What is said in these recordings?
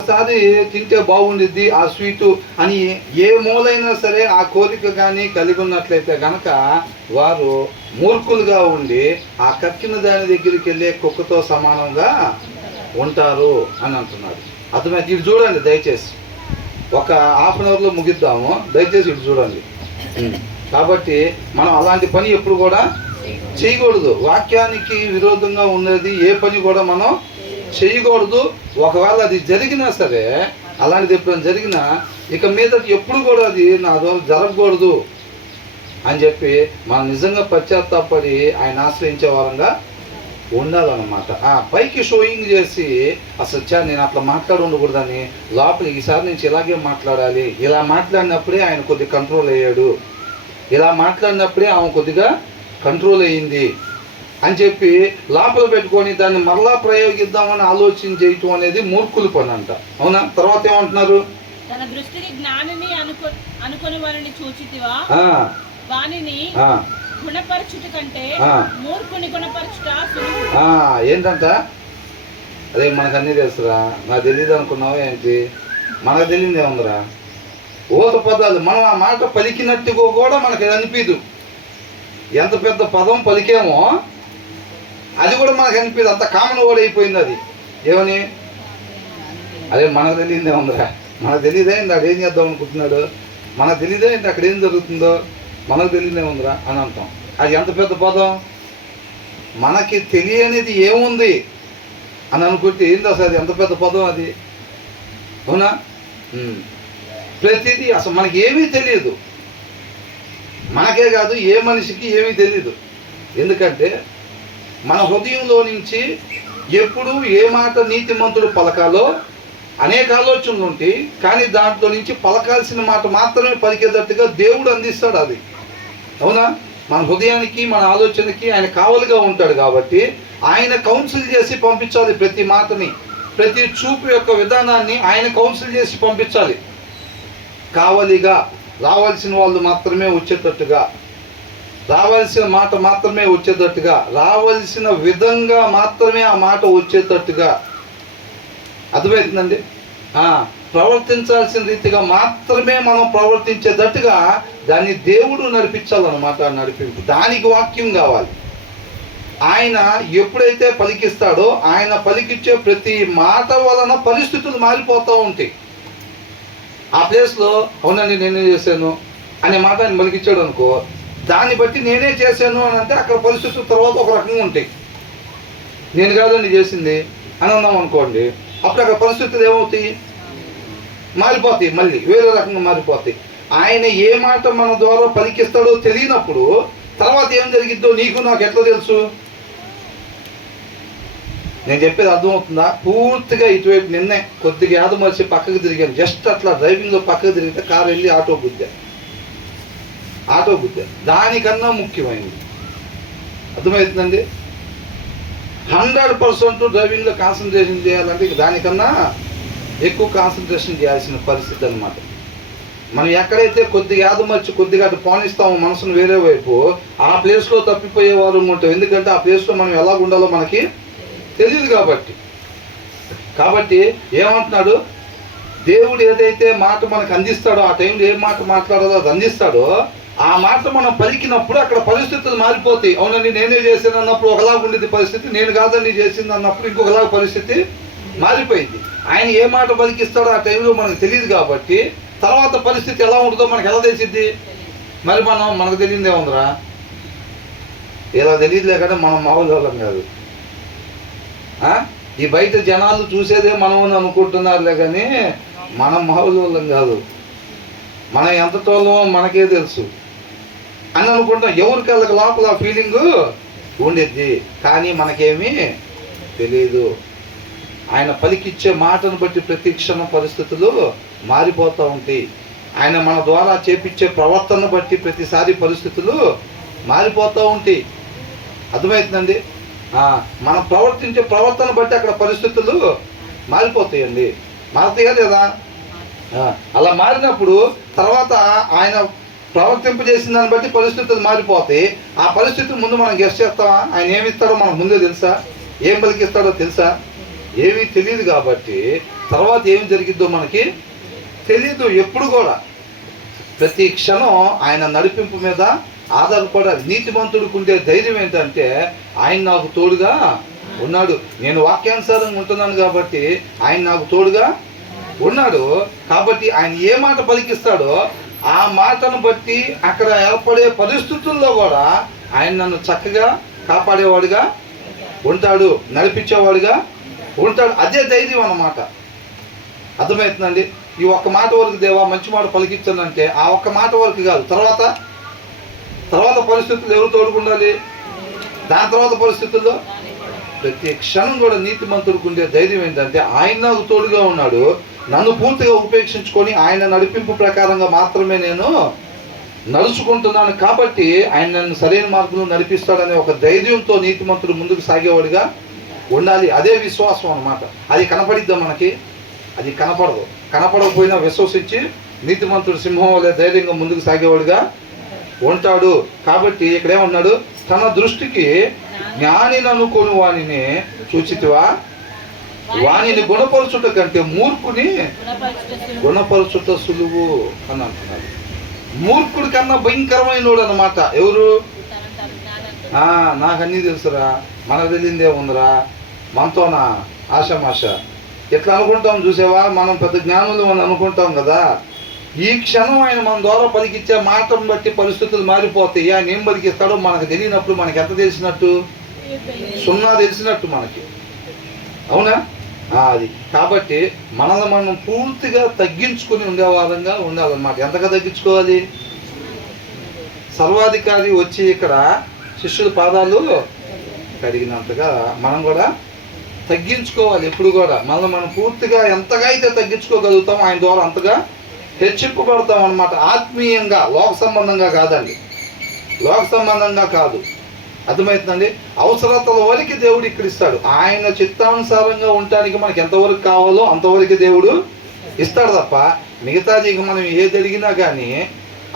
ఒకసారి తింటే బాగుండిద్ది ఆ స్వీటు అని ఏ మూలైనా సరే ఆ కోరిక కానీ కలిగి ఉన్నట్లయితే గనక వారు మూర్ఖులుగా ఉండి ఆ కక్కిన దాని దగ్గరికి వెళ్ళే కుక్కతో సమానంగా ఉంటారు అని అంటున్నాడు. అర్థమైతే ఇటు చూడండి దయచేసి, ఒక హాఫ్ అన్ అవర్లో ముగిద్దాము, దయచేసి ఇటు చూడండి. కాబట్టి మనం అలాంటి పని ఎప్పుడు కూడా చేయకూడదు. వాక్యానికి విరోధంగా ఉన్నది ఏ పని కూడా మనం చేయకూడదు. ఒకవేళ అది జరిగినా సరే, అలాంటిది ఎప్పుడైనా జరిగినా ఇక మీద ఎప్పుడు కూడా అది నా ద్వారా జరగకూడదు అని చెప్పి మనం నిజంగా పశ్చాత్తాపడి ఆయన ఆశ్రయించే వారంగా ఉండాలన్నమాట. పైకి షోయింగ్ చేసి అసలు నేను అట్లా మాట్లాడి ఉండకూడదని లోపల ఈసారి నుంచి ఇలాగే మాట్లాడాలి, ఇలా మాట్లాడినప్పుడే ఆయన కొద్దిగా కంట్రోల్ అయ్యాడు, ఇలా మాట్లాడినప్పుడే ఆమె కొద్దిగా కంట్రోల్ అయ్యింది అని చెప్పి లోపల పెట్టుకొని దాన్ని మరలా ప్రయోగిద్దామని ఆలోచన చేయటం అనేది మూర్ఖుల పని అంట. అవునా? తర్వాత ఏమంటున్నారు? తన దృష్టిని జ్ఞానిని అనుకొని వారిని చూచితివా, వానిని గుణపరచుట కంటే మూర్ఖుని గుణపరచుట సులువు. ఏంటంట? అదే మనకు అన్నీ తెలుసురా, నాకు తెలియదు అనుకున్నావా ఏంటి? మనకు తెలియదు ఏముందిరా? ఊత పదాలు మనం ఆ మాట పలికినట్టుగా కూడా మనకి అనిపించదు. ఎంత పెద్ద పదం పలికేమో అది కూడా మనకు అనిపించదు, అంత కామన్ వర్డ్ అయిపోయింది అది. ఏమని? అదే మనకు తెలియదే ఉందిరా, మనకు తెలియదే అక్కడ ఏం చేద్దాం అనుకుంటున్నాడు, మనకు తెలియదే అక్కడ ఏం జరుగుతుందో మనకు తెలియదే ఉందిరా అని అంటాం. అది ఎంత పెద్ద పదం. మనకి తెలియనిది ఏముంది అని అనుకుంటే ఏంది అసలు అది ఎంత పెద్ద పదం అది. అవునా? ప్రతిదీ అసలు మనకి ఏమీ తెలియదు, మనకే కాదు ఏ మనిషికి ఏమీ తెలియదు. ఎందుకంటే మన హృదయంలో నుంచి ఎప్పుడు ఏ మాట నీతిమంతుడు పలకాలో అనేక ఆలోచనలు ఉంటాయి, కానీ దాంట్లో నుంచి పలకాల్సిన మాట మాత్రమే పలికేటట్టుగా దేవుడు అందిస్తాడు అది. అవునా? మన హృదయానికి మన ఆలోచనకి ఆయన కావలిగా ఉంటాడు కాబట్టి ఆయన కౌన్సిల్ చేసి పంపించాలి. ప్రతి మాటని, ప్రతి చూపు యొక్క విధానాన్ని ఆయన కౌన్సిల్ చేసి పంపించాలి. కావలిగా రావాల్సిన వాళ్ళు మాత్రమే వచ్చేటట్టుగా, రావాల్సిన మాట మాత్రమే వచ్చేటట్టుగా, రావాల్సిన విధంగా మాత్రమే ఆ మాట వచ్చేటట్టుగా. అర్థమవుతుందండి? ప్రవర్తించాల్సిన రీతిగా మాత్రమే మనం ప్రవర్తించేటట్టుగా దాన్ని దేవుడు నడిపించాలన్నమాట. నడిపింపు దానికి వాక్యం కావాలి. ఆయన ఎప్పుడైతే పలికిస్తాడో ఆయన పలికిచ్చే ప్రతి మాట వలన పరిస్థితులు మారిపోతూ ఉంటాయి. ఆ ప్లేస్లో అవునండి నేనే చేశాను అనే మాట ఆయన పలికిచ్చాడు అనుకో, దాన్ని బట్టి నేనే చేశాను అని అంటే అక్కడ పరిస్థితుల తర్వాత ఒక రకంగా ఉంటాయి. నేను కాదండి చేసింది అని అన్నాం అనుకోండి, అప్పుడు అక్కడ పరిస్థితులు ఏమవుతాయి? మారిపోతాయి, మళ్ళీ వేరే రకంగా మారిపోతాయి. ఆయన ఏ మాట మన ద్వారా పలికిస్తాడో తెలియనప్పుడు తర్వాత ఏం జరిగిద్దో నీకు నాకు ఎట్లా తెలుసు? నేను చెప్పేది అర్థమవుతుందా? పూర్తిగా ఇటువైపు నిన్నే కొద్దిగా యాదమర్చి పక్కకు తిరిగాను, జస్ట్ అట్లా డ్రైవింగ్లో పక్కకు తిరిగితే కారు వెళ్ళి ఆటో గుద్దా. దానికన్నా ముఖ్యమైనది. అర్థమవుతుందండి? 100% డ్రైవింగ్లో కాన్సన్ట్రేషన్ చేయాలంటే దానికన్నా ఎక్కువ కాన్సన్ట్రేషన్ చేయాల్సిన పరిస్థితి అన్నమాట. మనం ఎక్కడైతే కొద్దిగా యాదమర్చి కొద్దిగా అటు పోనిస్తామో మనసును వేరే వైపు, ఆ ప్లేస్లో తప్పిపోయేవారు ఉంటాం. ఎందుకంటే ఆ ప్లేస్లో మనం ఎలా ఉండాలో మనకి తెలియదు కాబట్టి ఏమంటున్నాడు? దేవుడు ఏదైతే మాట మనకు అందిస్తాడో, ఆ టైంలో ఏ మాట మాట్లాడాలో అది అందిస్తాడో, ఆ మాట మనం పలికినప్పుడు అక్కడ పరిస్థితులు మారిపోతాయి. అవునండి నేనే చేశాను అన్నప్పుడు ఒకలాగా ఉండేది పరిస్థితి, నేను కాదండి చేసింది అన్నప్పుడు ఇంకొకలాగా పరిస్థితి మారిపోయింది. ఆయన ఏ మాట పలికిస్తాడో ఆ టైంలో మనకు తెలియదు కాబట్టి తర్వాత పరిస్థితి ఎలా ఉంటుందో మనకు ఎలా తెలిసిద్ది? మరి మనకు తెలియదే ఉందిరా, ఇలా తెలియదులే కదా, మనం మామూలు వాళ్ళం కాదు. ఈ బయట జనాలు చూసేదే మనం అనుకుంటున్నారులే కానీ మనం మామూలు వాళ్ళం కాదు, మనం ఎంత తోలమో మనకే తెలుసు అని అనుకుంటాం. ఎవరికి వాళ్ళకి లోపల ఫీలింగు ఉండిద్ది, కానీ మనకేమీ తెలియదు. ఆయన పలికిచ్చే మాటను బట్టి ప్రతి క్షణం పరిస్థితులు మారిపోతూ ఉంటాయి. ఆయన మన ద్వారా చేపించే ప్రవర్తన బట్టి ప్రతిసారి పరిస్థితులు మారిపోతూ ఉంటాయి. అర్థమవుతుందండి? మనం ప్రవర్తించే ప్రవర్తన బట్టి అక్కడ పరిస్థితులు మారిపోతాయండి. మారుతాయా లేదా? అలా మారినప్పుడు తర్వాత ఆయన ప్రవర్తింపజేసిన దాన్ని బట్టి పరిస్థితులు మారిపోతాయి. ఆ పరిస్థితులు ముందు మనం గెస్ట్ చేస్తామా? ఆయన ఏమి ఇస్తాడో మనకు ముందే తెలుసా? ఏం పలికిస్తాడో తెలుసా? ఏమీ తెలియదు కాబట్టి తర్వాత ఏం జరిగిద్దో మనకి తెలీదు. ఎప్పుడు కూడా ప్రతి క్షణం ఆయన నడిపింపు మీద ఆధారపడాలి. నీతిమంతుడికి ఉండే ధైర్యం ఏంటంటే ఆయన నాకు తోడుగా ఉన్నాడు, నేను వాక్యానుసారంగా ఉంటున్నాను కాబట్టి ఆయన నాకు తోడుగా ఉన్నాడు. కాబట్టి ఆయన ఏ మాట పలికిస్తాడో ఆ మాటను బట్టి అక్కడ ఏర్పడే పరిస్థితుల్లో కూడా ఆయన నన్ను చక్కగా కాపాడేవాడుగా ఉంటాడు, నడిపించేవాడుగా ఉంటాడు. అదే ధైర్యం అన్నమాట. అర్థమవుతుందండి? ఈ ఒక్క మాట వరకు దేవా మంచి మాట పలికించానంటే ఆ ఒక్క మాట వరకు కాదు, తర్వాత పరిస్థితులు ఎవరు తోడుకుండాలి? దాని తర్వాత పరిస్థితుల్లో ప్రతి క్షణం కూడా నీతిమంతుడికి ఉండే ధైర్యం ఏంటంటే ఆయన నాకు తోడుగా ఉన్నాడు, నన్ను పూర్తిగా ఉపేక్షించుకొని ఆయన నడిపింపు ప్రకారంగా మాత్రమే నేను నడుచుకుంటున్నాను కాబట్టి ఆయన నన్ను సరైన మార్గంలో నడిపిస్తాడనే ఒక ధైర్యంతో నీతిమంతుడు ముందుకు సాగేవాడిగా ఉండాలి. అదే విశ్వాసం అన్నమాట. అది కనపడిద్దా మనకి? అది కనపడదు. కనపడకపోయినా విశ్వసించి నీతిమంతుడు సింహం వలె ధైర్యంగా ముందుకు సాగేవాడిగా ఉంటాడు. కాబట్టి ఇక్కడ ఏమన్నాడు? తన దృష్టికి జ్ఞానిని అనుకోని వానిని చూచితివా, వానిని గుణపరచుట కంటే మూర్ఖుని గుణపరచుట సులువు అని అంటున్నాడు. మూర్ఖుడి కన్నా భయంకరమైనోడు అన్నమాట. ఎవరు? నాకు అన్నీ తెలుసురా, మనకు తెలియదే ఉందిరా, మనతోనా ఆశామాష ఎట్లా అనుకుంటాం చూసావా? మనం పెద్ద జ్ఞానులు అని అనుకుంటాం కదా. ఈ క్షణం ఆయన మన ద్వారా పలికిచ్చే మాటను బట్టి పరిస్థితులు మారిపోతాయి. ఆయన ఏం పలికిస్తాడో మనకు తెలియనప్పుడు మనకి ఎంత తెలిసినట్టు? సున్నా తెలిసినట్టు మనకి. అవునా? అది కాబట్టి మనల్ని మనం పూర్తిగా తగ్గించుకుని ఉండేవారంగా ఉండాలన్నమాట. ఎంతగా తగ్గించుకోవాలి? సర్వాధికారి వచ్చి ఇక్కడ శిష్యుల పాదాలు కడిగినంతగా మనం కూడా తగ్గించుకోవాలి. ఎప్పుడు కూడా మనల్ని మనం పూర్తిగా ఎంతగా అయితే తగ్గించుకోగలుగుతామో ఆయన ద్వారా అంతగా హెచ్చింపబడతాం అన్నమాట. ఆత్మీయంగా, లోక సంబంధంగా కాదండి, లోక సంబంధంగా కాదు. అర్థమవుతుందండి? అవసరతల వరకు దేవుడు ఇక్కడ ఇస్తాడు. ఆయన చిత్తానుసారంగా ఉండటానికి మనకి ఎంతవరకు కావాలో అంతవరకు దేవుడు ఇస్తాడు తప్ప మిగతాది ఇక మనం ఏది అడిగినా కానీ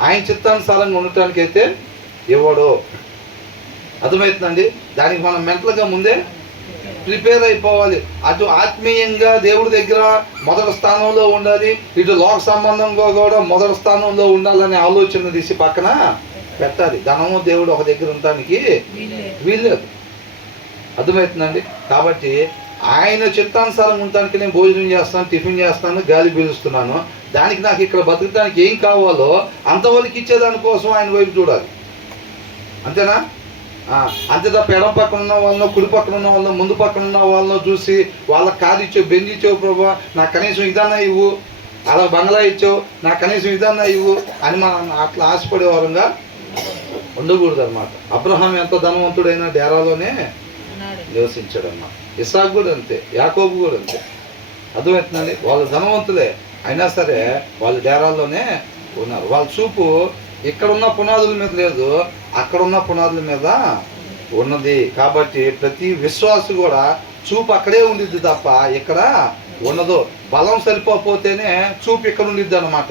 ఆయన చిత్తానుసారంగా ఉండటానికి అయితే ఇవ్వడు. అర్థమవుతుందండి? దానికి మనం మెంటల్గా ముందే ప్రిపేర్ అయిపోవాలి. అటు ఆత్మీయంగా దేవుడి దగ్గర మొదటి స్థానంలో ఉండాలి, ఇటు లోక సంబంధంగా కూడా మొదటి స్థానంలో ఉండాలనే ఆలోచన తీసి పక్కన పెట్టాలి. ధనము దేవుడు ఒక దగ్గర ఉండటానికి వీల్లేదు. అర్థమవుతుందండి? కాబట్టి ఆయన చిత్తానుసారం ఉండటానికి నేను భోజనం చేస్తాను, టిఫిన్ చేస్తాను, గాలి పీలుస్తున్నాను. దానికి నాకు ఇక్కడ బతకడానికి ఏం కావాలో అంతవరకు ఇచ్చేదానికోసం ఆయన వైపు చూడాలి. అంతేనా? అంతే తప్ప ఎడం పక్కన ఉన్న వాళ్ళను, కుడి పక్కన ఉన్న వాళ్ళను, ముందు పక్కన ఉన్న వాళ్ళను చూసి వాళ్ళ కారు ఇచ్చావు, బెంజ్ ఇచ్చావు ప్రభా, నాకు కనీసం ఇదన్నా ఇవ్వు, అలా బంగ్లా ఇచ్చావు, నాకు కనీసం ఇదన్నా ఇవ్వు అని మనం అట్లా ఆశపడే వారంగా ఉండకూడదు అనమాట. అబ్రహాం ఎంత ధనవంతుడైనా డేరాలోనే నివసించాడు అన్నమాట. ఇస్సాకు కూడా అంతే, యాకోబు కూడా అంతే. అర్థమవుతుందండి? వాళ్ళు ధనవంతులే అయినా సరే వాళ్ళు డేరాల్లోనే ఉన్నారు. వాళ్ళ చూపు ఇక్కడున్న పునాదుల మీద లేదు, అక్కడున్న పునాదుల మీద ఉన్నది. కాబట్టి ప్రతి విశ్వాసు కూడా చూపు అక్కడే ఉండిద్ది తప్ప ఇక్కడ ఉండదు. బలం సరిపోతేనే చూపు ఇక్కడ ఉండిద్ది అన్నమాట.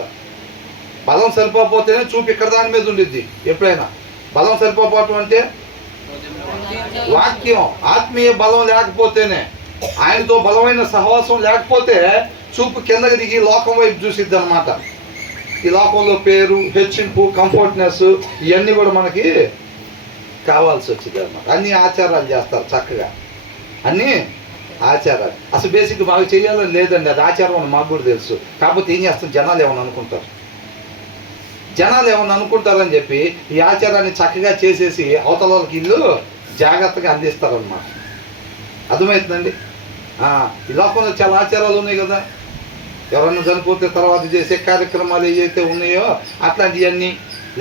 బలం సరిపోతేనే చూపు ఇక్కడ దాని మీద ఉండిద్ది. ఎప్పుడైనా బలం సరిపోవటం అంటే వాక్యం, ఆత్మీయ బలం లేకపోతేనే, ఆయనతో బలమైన సహవాసం లేకపోతే చూపు కిందకి దిగి లోకం వైపు చూసిద్ది అన్నమాట. ఈ లోకంలో పేరు, హెచ్చింపు, కంఫర్ట్నెస్ ఇవన్నీ కూడా మనకి కావాల్సి వచ్చింది అన్నమాట. అన్ని ఆచారాలు చేస్తారు చక్కగా, అన్నీ ఆచారాలు. అసలు బేసిక్ మాకు చేయాలని లేదండి, అది ఆచారం అని మాకు కూడా తెలుసు. కాకపోతే ఏం చేస్తాం, జనాలు ఏమన్నా అనుకుంటారని చెప్పి ఈ ఆచారాన్ని చక్కగా చేసేసి అవతల వాళ్ళకి ఇల్లు జాగ్రత్తగా అందిస్తారన్నమాట. అర్థమవుతుందండి? ఈ లోకంలో చాలా ఆచారాలు ఉన్నాయి కదా. ఎవరన్నా చనిపోతే తర్వాత చేసే కార్యక్రమాలు ఏవైతే ఉన్నాయో అట్లాంటివన్నీ,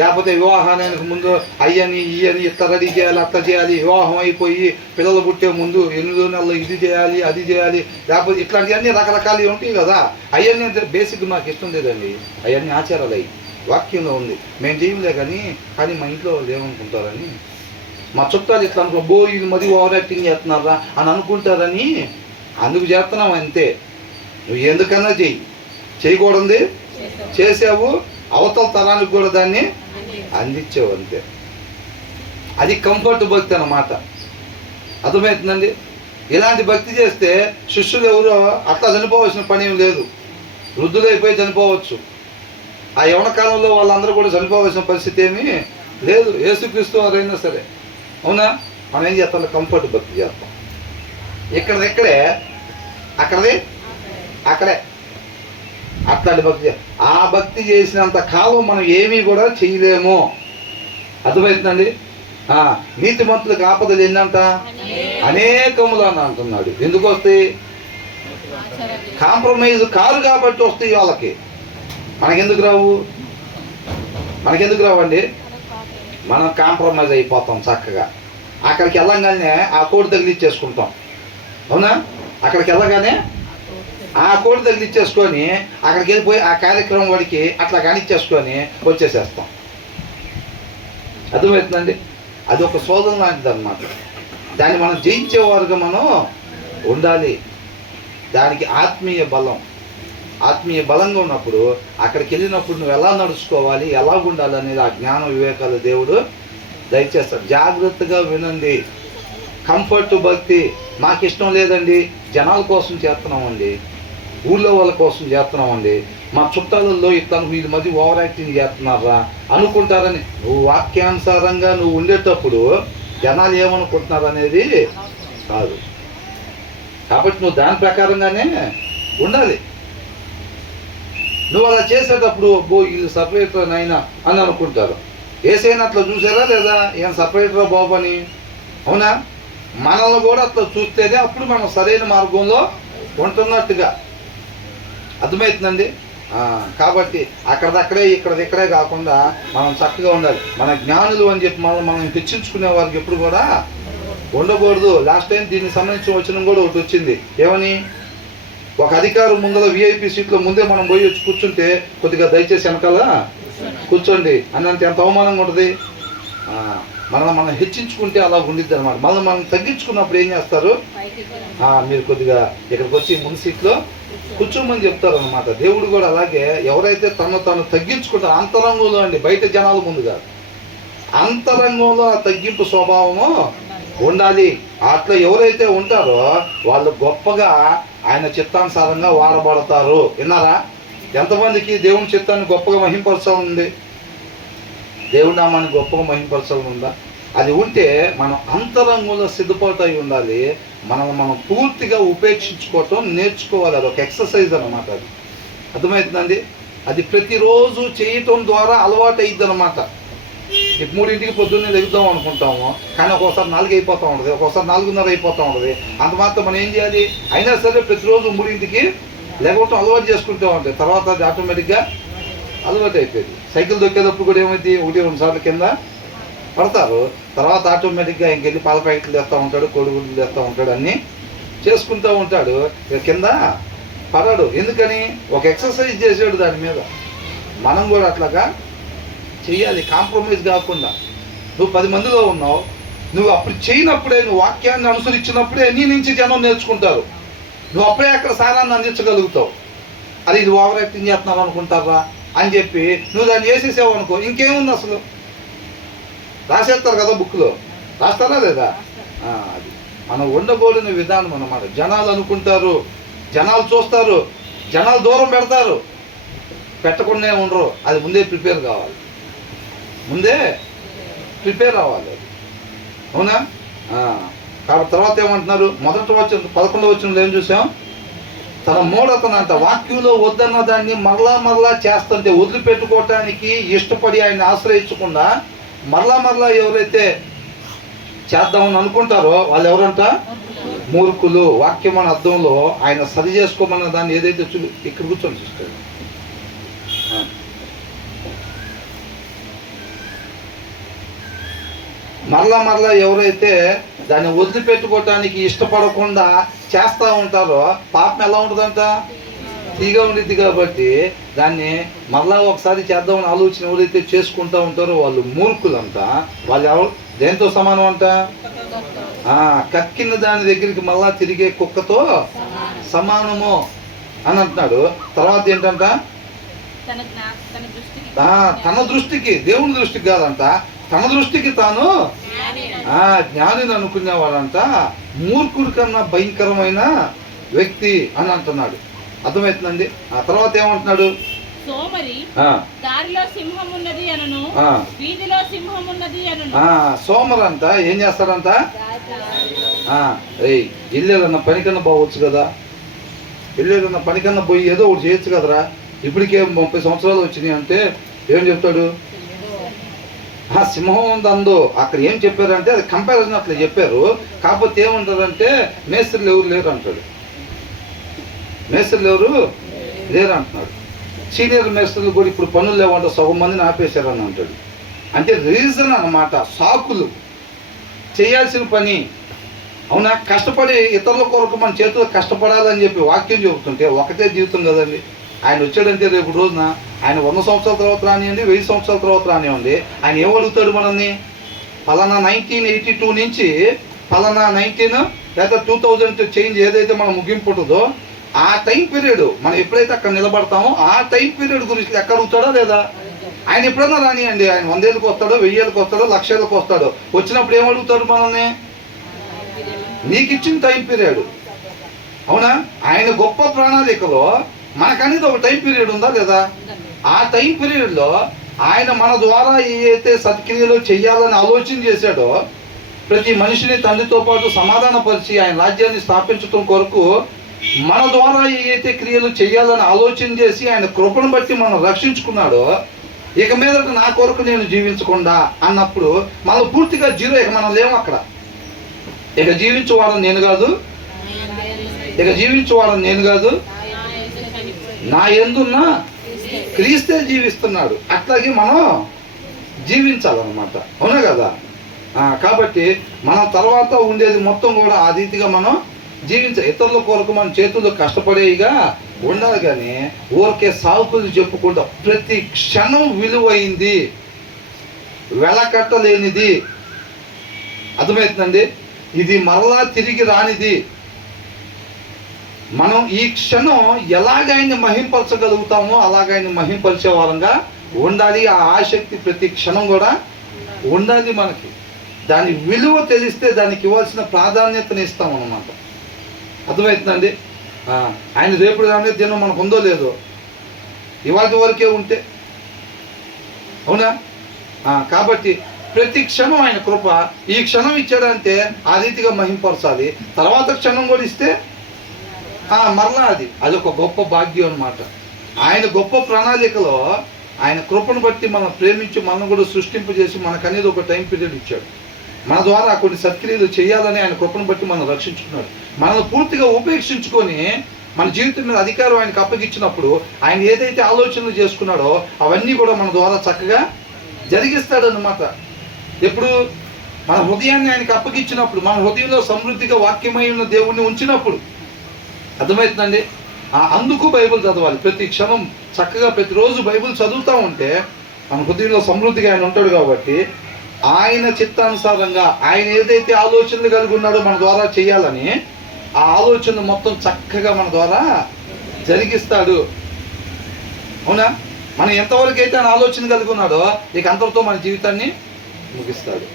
లేకపోతే వివాహానికి ముందు అయ్యని ఇయ్యని ఇట్లా రెడీ చేయాలి, అట్లా చేయాలి, వివాహం అయిపోయి పిల్లలు పుట్టే ముందు 8 నెలలు ఇది చేయాలి, అది చేయాలి, లేకపోతే ఇట్లాంటివన్నీ రకరకాలు ఉంటాయి కదా. అవన్నీ అంటే బేసిక్ నాకు ఇష్టం లేదండి. అవన్నీ ఆచారాలు అయ్యి వాక్యంలో ఉంది, మేము చేయలే కానీ మా ఇంట్లో వాళ్ళు ఏమనుకుంటారని, మా చుట్టాలు ఇట్లా అనుకో, ఇది మరీ ఓవర్ యాక్టింగ్ చేస్తున్నారా అని అనుకుంటారని అందుకు చేస్తున్నాం అంతే. నువ్వు ఎందుకన్నా చేయకూడదు చేసావు, అవతల తరానికి కూడా దాన్ని అందించావు అంతే. అది కంఫర్ట్ భక్తి అన్నమాట. అర్థమవుతుందండి? ఇలాంటి భక్తి చేస్తే శిష్యులు ఎవరో అట్లా చనిపోవాల్సిన పని ఏం లేదు. వృద్ధులైపోయి చనిపోవచ్చు. ఆ యవన కాలంలో వాళ్ళందరూ కూడా చనిపోవాల్సిన పరిస్థితి ఏమీ లేదు. యేసుక్రీస్తు వారైనా సరే. అవునా? మనం ఏం చేస్తాం? కంఫర్ట్ భక్తి చేస్తాం. ఇక్కడెక్కడే, అక్కడది అక్కడే. అట్లాంటి భక్తి. ఆ భక్తి చేసినంత కాలం మనం ఏమీ కూడా చేయలేము. అర్థమవుతుందండి? నీతిమంతులకు ఆపదలు ఎన్నంట? అనేకములు అని అంటున్నాడు. ఎందుకు వస్తాయి? కాంప్రమైజ్ కారు కాబట్టి వస్తాయి వాళ్ళకి. మనకెందుకు రావు? మనకెందుకు రావండి? మనం కాంప్రమైజ్ అయిపోతాం చక్కగా. అక్కడికి వెళ్ళంగానే ఆ కోడి తగిలిచ్చేసుకుంటాం. అవునా? అక్కడికి వెళ్ళగానే ఆ కోడి తగిలిచ్చేసుకొని అక్కడికి వెళ్ళిపోయి ఆ కార్యక్రమం వాడికి అట్లా కానిచ్చేసుకొని వచ్చేసేస్తాం. అర్థమవుతుందండి? అది ఒక శోధన లాంటిది అన్నమాట. దాన్ని మనం జయించేవారుగా మనం ఉండాలి. దానికి ఆత్మీయ బలంగా ఉన్నప్పుడు అక్కడికి వెళ్ళినప్పుడు నువ్వు ఎలా నడుచుకోవాలి, ఎలా ఉండాలి అనేది ఆ జ్ఞాన వివేకాలు దేవుడు దయచేస్తాడు. జాగ్రత్తగా వినండి. కంఫర్ట్ భక్తి మాకు ఇష్టం లేదండి, జనాల కోసం చేస్తున్నామండి, ఊళ్ళో వాళ్ళ కోసం చేస్తున్నామండి, మా చుట్టాలలో ఇట్లా వీళ్ళ మధ్య ఓవర్ యాక్టింగ్ చేస్తున్నారా అనుకుంటారని నువ్వు వాక్యానుసారంగా నువ్వు ఉండేటప్పుడు జనాలు ఏమనుకుంటున్నారు అనేది కాదు. కాబట్టి నువ్వు దాని ప్రకారంగానే ఉండాలి. నువ్వు అలా చేసేటప్పుడు వీళ్ళు సపరేటర్ అయినా అని అనుకుంటారు. ఏసైనా అట్లా చూసారా లేదా? ఏం సపరేటరా బాబు అని? అవునా? మనల్ని కూడా అట్లా చూస్తేనే అప్పుడు మనం సరైన మార్గంలో ఉంటున్నట్టుగా. అర్థమవుతుందండి? కాబట్టి అక్కడదక్కడే ఇక్కడదిక్కడే కాకుండా మనం చక్కగా ఉండాలి. మన జ్ఞానులు అని చెప్పి మనం హెచ్చించుకునే వారికి ఎప్పుడు కూడా ఉండకూడదు. లాస్ట్ టైం దీనికి సంబంధించిన వచనం కూడా ఒకటి వచ్చింది. ఏమని? ఒక అధికారం ముందర VIP సీట్లో ముందే మనం పోయి వచ్చి కూర్చుంటే కొద్దిగా దయచేసి వెనకాల కూర్చోండి అన్నంత ఎంత అవమానంగా ఉంటుంది. మనల్ని మనం హెచ్చించుకుంటే అలా ఉండిద్ది అనమాట. మనం తగ్గించుకున్నప్పుడు ఏం చేస్తారు? మీరు కొద్దిగా ఇక్కడికి వచ్చి ముందు సీట్లో కూర్చోమని చెప్తారు అనమాట. దేవుడు కూడా అలాగే ఎవరైతే తను తగ్గించుకుంటారో అంతరంగంలో అండి, బయట జనాల ముందు కాదు, అంతరంగంలో ఆ తగ్గింపు స్వభావము ఉండాలి. అట్లా ఎవరైతే ఉంటారో వాళ్ళు గొప్పగా ఆయన చిత్తానుసారంగా వాడబడతారు. విన్నారా? ఎంతమందికి దేవుని చిత్తాన్ని గొప్పగా మహింపరచాలి? దేవుడి నామాన్ని గొప్పగా మహింపరచాలని ఉందా? అది ఉంటే మనం అంతరంగంలో సిద్ధపాటు అయి ఉండాలి. మనం పూర్తిగా ఉపేక్షించుకోవటం నేర్చుకోవాలి. అది ఒక ఎక్సర్సైజ్ అన్నమాట. అది అర్థమవుతుందండి? అది ప్రతిరోజు చేయటం ద్వారా అలవాటు అయ్యిద్ది అనమాట. 3ంటికి పొద్దున్నే లెగుద్దాం అనుకుంటాము, కానీ ఒక్కోసారి 4 అయిపోతూ ఉంటుంది, ఒక్కోసారి 4:30 అయిపోతూ ఉంటుంది. అంత మాత్రం మనం ఏం చేయాలి? అయినా సరే ప్రతిరోజు 3ంటికి లేకపోవటం అలవాటు చేసుకుంటూ ఉంటాయి. తర్వాత అది ఆటోమేటిక్గా అలవాటు అయిపోయింది. సైకిల్ దొక్కేటప్పుడు కూడా ఏమైంది? 1-2 సార్లు కింద పడతారు. తర్వాత ఆటోమేటిక్గా ఇంకెళ్ళి పాల ప్యాకెట్లు తెస్తూ ఉంటాడు, కోడిగుడ్లు తెస్తూ ఉంటాడు, అన్నీ చేసుకుంటూ ఉంటాడు. కింద పడడు. ఎందుకని? ఒక ఎక్సర్సైజ్ చేసాడు దాని మీద. మనం కూడా అట్లాగా చెయ్యాలి, కాంప్రమైజ్ కాకుండా. నువ్వు 10 మందిలో ఉన్నావు, నువ్వు అప్పుడు చేయనప్పుడే, నువ్వు వాక్యాన్ని అనుసరించినప్పుడే నీ నుంచి జనం నేర్చుకుంటారు. నువ్వు అప్పుడే అక్కడ సారాన్ని అందించగలుగుతావు. అది ఇది ఓవర్ యాక్టింగ్ చేస్తున్నావు అనుకుంటారా అని చెప్పి నువ్వు దాన్ని చేసేసావు అనుకో, ఇంకేముంది అసలు? రాసేస్తారు కదా బుక్లో, రాస్తారా లేదా? అది మనం ఉండబోలిన విధానం అన్నమాట. జనాలు అనుకుంటారు, జనాలు చూస్తారు, జనాలు దూరం పెడతారు, పెట్టకుండా ఉండరు. అది ముందే ప్రిపేర్ కావాలి, ముందే ప్రిపేర్ అవ్వాలి. అవునా? కాబట్టి తర్వాత ఏమంటున్నారు? మొదటి వచ్చిన 11వ వచనంలో ఏం చూసాం? తన మూఢతనంట, వాక్యంలో వద్దన్న దాన్ని మరలా చేస్తుంటే వదిలిపెట్టుకోవటానికి ఇష్టపడి ఆయన ఆశ్రయించకుండా మరలా ఎవరైతే చేద్దామని అనుకుంటారో వాళ్ళు ఎవరంట? మూర్ఖులు. వాక్యం అనే అర్థంలో ఆయన సరి చేసుకోమన్న దాన్ని ఏదైతే ఇక్కడ కూర్చొని చూస్తాడు. మరలా ఎవరైతే దాన్ని వదిలిపెట్టుకోవటానికి ఇష్టపడకుండా చేస్తూ ఉంటారో పాపం ఎలా ఉంటుందంట? తీగా ఉండిద్ది. కాబట్టి దాన్ని మరలా ఒకసారి చేద్దామని ఆలోచన ఎవరైతే చేసుకుంటూ ఉంటారో వాళ్ళు మూర్ఖులంట. వాళ్ళు ఎవరు దేంతో సమానం అంట? కక్కిన దాని దగ్గరికి మళ్ళా తిరిగే కుక్కతో సమానము అని అంటున్నాడు. తర్వాత ఏంటంట? తన దృష్టికి, దేవుని దృష్టికి కాదంట, తన దృష్టికి తాను జ్ఞానిని అనుకునేవాడంట మూర్ఖుడి కన్నా భయంకరమైన వ్యక్తి అని అంటున్నాడు. అర్థమవుతుందండి. ఆ తర్వాత ఏమంటున్నాడు? సోమరి దారిలో సింహం ఉన్నది అనను, వీధిలో సింహం ఉన్నది అనను. సోమరంట ఏం చేస్తాడంట? ఇల్లేదన్న పనికన్నా పోవచ్చు కదా, ఇల్లేదన్న పనికన్నా పోయి ఏదో ఒకటి చేయొచ్చు కదరా, ఇప్పటికే 30 సంవత్సరాలు వచ్చినాయి అంటే ఏం చెప్తాడు? సింహం ఉందో అక్కడ ఏం చెప్పారంటే అది కంపారిజన్ అట్లా చెప్పారు. కాకపోతే ఏమంటారంటే మేస్త్రులు ఎవరు లేరు అంటాడు. మేస్త్రులు ఎవరు లేరు అంటున్నాడు. సీనియర్ మేస్త్రులు కూడా ఇప్పుడు పనులు లేవంటే సగం మందిని ఆపేశారని అంటాడు. అంటే రీజన్ అన్నమాట, సాకులు. చేయాల్సిన పని అవునా, కష్టపడి ఇతరుల కొరకు మన చేతులు కష్టపడాలని చెప్పి వాక్యం చెబుతుంటే ఒకటే జీవితం కదండి. ఆయన వచ్చాడంటే రేపు రోజున ఆయన 100 సంవత్సరాల తర్వాత రానివ్వండి, 1000 సంవత్సరాల తర్వాత రానివ్వండి, ఆయన ఏమడుగుతాడు మనల్ని? ఫలానా 1982 నుంచి ఫలానా 19 లేదా 2000 చేంజ్ ఏదైతే మనం ముగింపు ఉంటుందో ఆ టైం పీరియడ్ మనం ఎప్పుడైతే అక్కడ నిలబడతామో ఆ టైం పీరియడ్ గురించి ఎక్కడ అడుగుతాడో లేదా? ఆయన ఎప్పుడైనా రానియండి, ఆయన 100 ఏళ్ళకి వస్తాడో, 1000 ఏళ్ళకి వస్తాడో, 1,00,000 ఏళ్ళకి వస్తాడో, వచ్చినప్పుడు ఏమడుగుతాడు మనల్ని? నీకు ఇచ్చిన టైం పీరియడ్. అవునా? ఆయన గొప్ప ప్రణాళికలో మనకనేది ఒక టైం పీరియడ్ ఉందా లేదా? ఆ టైం పీరియడ్లో ఆయన మన ద్వారా ఏదైతే సత్క్రియలు చెయ్యాలని ఆలోచన చేశాడో, ప్రతి మనిషిని తండ్రితో పాటు సమాధానపరిచి ఆయన రాజ్యాన్ని స్థాపించడం కొరకు మన ద్వారా ఏదైతే క్రియలు చేయాలని ఆలోచన చేసి ఆయన కృపను బట్టి మనం రక్షించుకున్నాడో, ఇక మీదట నా కొరకు నేను జీవించకుండా అన్నప్పుడు మనం పూర్తిగా జీరో. ఇక మనం లేము అక్కడ. ఇక జీవించేవాడని నేను కాదు, ఇక జీవించేవాడని నేను కాదు, నా యందున్న క్రీస్తే జీవిస్తున్నాడు. అట్లాగే మనం జీవించాలన్నమాట. అవునా కదా? కాబట్టి మనం తర్వాత ఉండేది మొత్తం కూడా ఆ రీతిగా మనం ఇతరుల కొరకు మన చేతుల్లో కష్టపడేగా ఉండాలి. కానీ ఊరికే సాకులు చెప్పుకుంటా ప్రతి క్షణం విలువైంది, వెలకట్టలేనిది. అర్థమవుతుందండి? ఇది మరలా తిరిగి రానిది. మనం ఈ క్షణం ఎలాగ ఆయన్ని మహింపరచగలుగుతామో అలాగ ఆయన్ని మహింపరిచే వారంగా ఉండాలి. ఆ ఆసక్తి ప్రతి క్షణం కూడా ఉండాలి మనకి. దాని విలువ తెలిస్తే దానికి ఇవ్వాల్సిన ప్రాధాన్యతని ఇస్తాం అన్నమాట. అర్థమవుతుందండి? ఆయన రేపు రానే దినం మనకు ఉందో లేదో, ఇవాటి వరకే ఉంటే. అవునా? కాబట్టి ప్రతి క్షణం ఆయన కృప. ఈ క్షణం ఇచ్చాడంటే ఆ రీతిగా మహింపరచాలి. తర్వాత క్షణం కూడా ఇస్తే మరలా అది ఒక గొప్ప భాగ్యం అన్నమాట. ఆయన గొప్ప ప్రణాళికలో ఆయన కృపను బట్టి మనం ప్రేమించి మనం కూడా సృష్టింపజేసి మనకు అనేది ఒక టైం పీరియడ్ ఇచ్చాడు. మన ద్వారా కొన్ని సత్క్రియలు చేయాలని ఆయన కృపను బట్టి మనం రక్షించుకున్నాడు. మనల్ని పూర్తిగా ఉపేక్షించుకొని మన జీవితం మీద అధికారం ఆయనకు అప్పగించినప్పుడు ఆయన ఏదైతే ఆలోచనలు చేసుకున్నాడో అవన్నీ కూడా మన ద్వారా చక్కగా జరిగిస్తాడు అన్నమాట. ఎప్పుడు? మన హృదయాన్ని ఆయనకు అప్పగించినప్పుడు, మన హృదయంలో సమృద్ధిగా వాక్యమై ఉన్న దేవుణ్ణి ఉంచినప్పుడు. అర్థమవుతుందండి? అందుకు బైబిల్ చదవాలి. ప్రతి క్షణం చక్కగా ప్రతిరోజు బైబిల్ చదువుతూ ఉంటే మన హృదయంలో సమృద్ధిగా ఆయన ఉంటాడు. కాబట్టి ఆయన చిత్తానుసారంగా ఆయన ఏదైతే ఆలోచనలు కలిగి ఉన్నాడో మన ద్వారా చేయాలని ఆ ఆలోచన మొత్తం చక్కగా మన ద్వారా జరిగిస్తాడు. అవునా? మనం ఎంతవరకు అయితే ఆయన ఆలోచన కలిగి ఉన్నాడో ఇక అంతటితో మన జీవితాన్ని ముగిస్తాడు.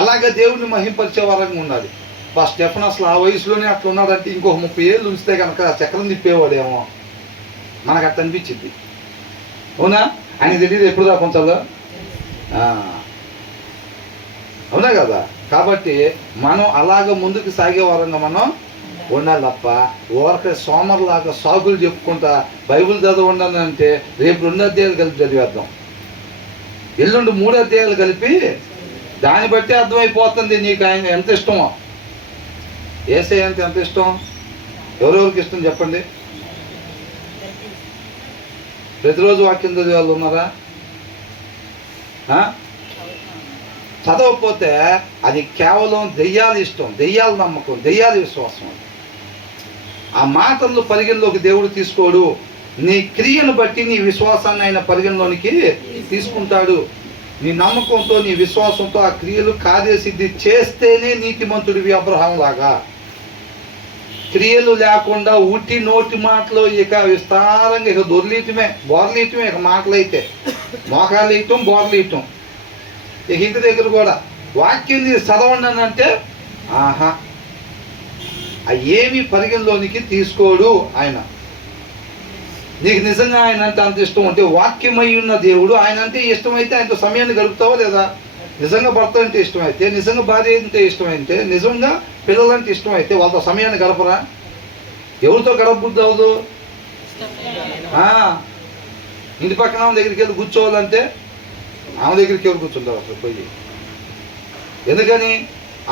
అలాగే దేవుడిని మహింపరిచే వారంగా ఉండాలి. స్టెఫెన్ అసలు ఆ వయసులోనే అట్లా ఉన్నాడంటే ఇంకొక 30 ఏళ్ళు ఉంచితే కనుక చక్రం తిప్పేవాడేమో, మనకు అట్లా అనిపించింది. అవునా? ఆయన తెలియదు ఎప్పుడు దాకుంచాలో. అవునా కదా? కాబట్టి మనం అలాగ ముందుకు సాగే వారంగా మనం ఉండాలి తప్ప ఊరకే సోమరులాగా సాగులు చెప్పుకుంటా బైబిల్ చదవండి అంటే రేపు 2 అధ్యాయాలు కలిపి చదివేద్దాం, ఎల్లుండి 3 అధ్యాయాలు కలిపి, దాన్ని బట్టి అర్థమైపోతుంది నీకు ఆయన ఎంత ఇష్టమో. యేసయ్య అంటే ఎంత ఇష్టం? ఎవరెవరికి ఇష్టం చెప్పండి? ప్రతిరోజు వాక్యం చదివే వాళ్ళు ఉన్నారా? చదవకపోతే అది కేవలం దెయ్యాల ఇష్టం, దెయ్యాల నమ్మకం, దెయ్యాల విశ్వాసం. ఆ మాటలను పరిగణలోకి దేవుడు తీసుకోడు. నీ క్రియను బట్టి నీ విశ్వాసాన్ని ఆయన పరిగణలోనికి తీసుకుంటాడు. నీ నమ్మకంతో నీ విశ్వాసంతో ఆ క్రియలు కార్యసిద్ధి చేస్తేనే నీతిమంతుడివి అబ్రహాం లాగా. క్రియలు లేకుండా ఉట్టి నోటి మాటలు ఇక విస్తారంగా ఇక దొర్లీయటమే, బోర్లీయటమే. ఇక మాటలు అయితే మోకాలు వేయటం, బోర్లీయటం. ఇక ఇంటి దగ్గర కూడా వాక్యం చదవండి అని అంటే ఆహా ఏమి పరిగణలోనికి తీసుకోడు ఆయన. నీకు నిజంగా ఆయన అంటే అంత ఇష్టం అంటే, వాక్యమై ఉన్న దేవుడు ఆయన అంటే ఇష్టమైతే ఆయనతో సమయాన్ని గడుపుతావా లేదా? నిజంగా భర్త అంటే ఇష్టమైతే, నిజంగా భార్య అంటే ఇష్టమైతే, నిజంగా పిల్లలంటే ఇష్టమైతే వాళ్ళతో సమయాన్ని గడపరా? ఎవరితో గడపబుద్ధి అవ్వదు? ఇంటి పక్కన ఆమె దగ్గరికి వెళ్ళి కూర్చోవాలంటే ఆమె దగ్గరికి ఎవరు కూర్చుంటారు అసలు పోయి? ఎందుకని?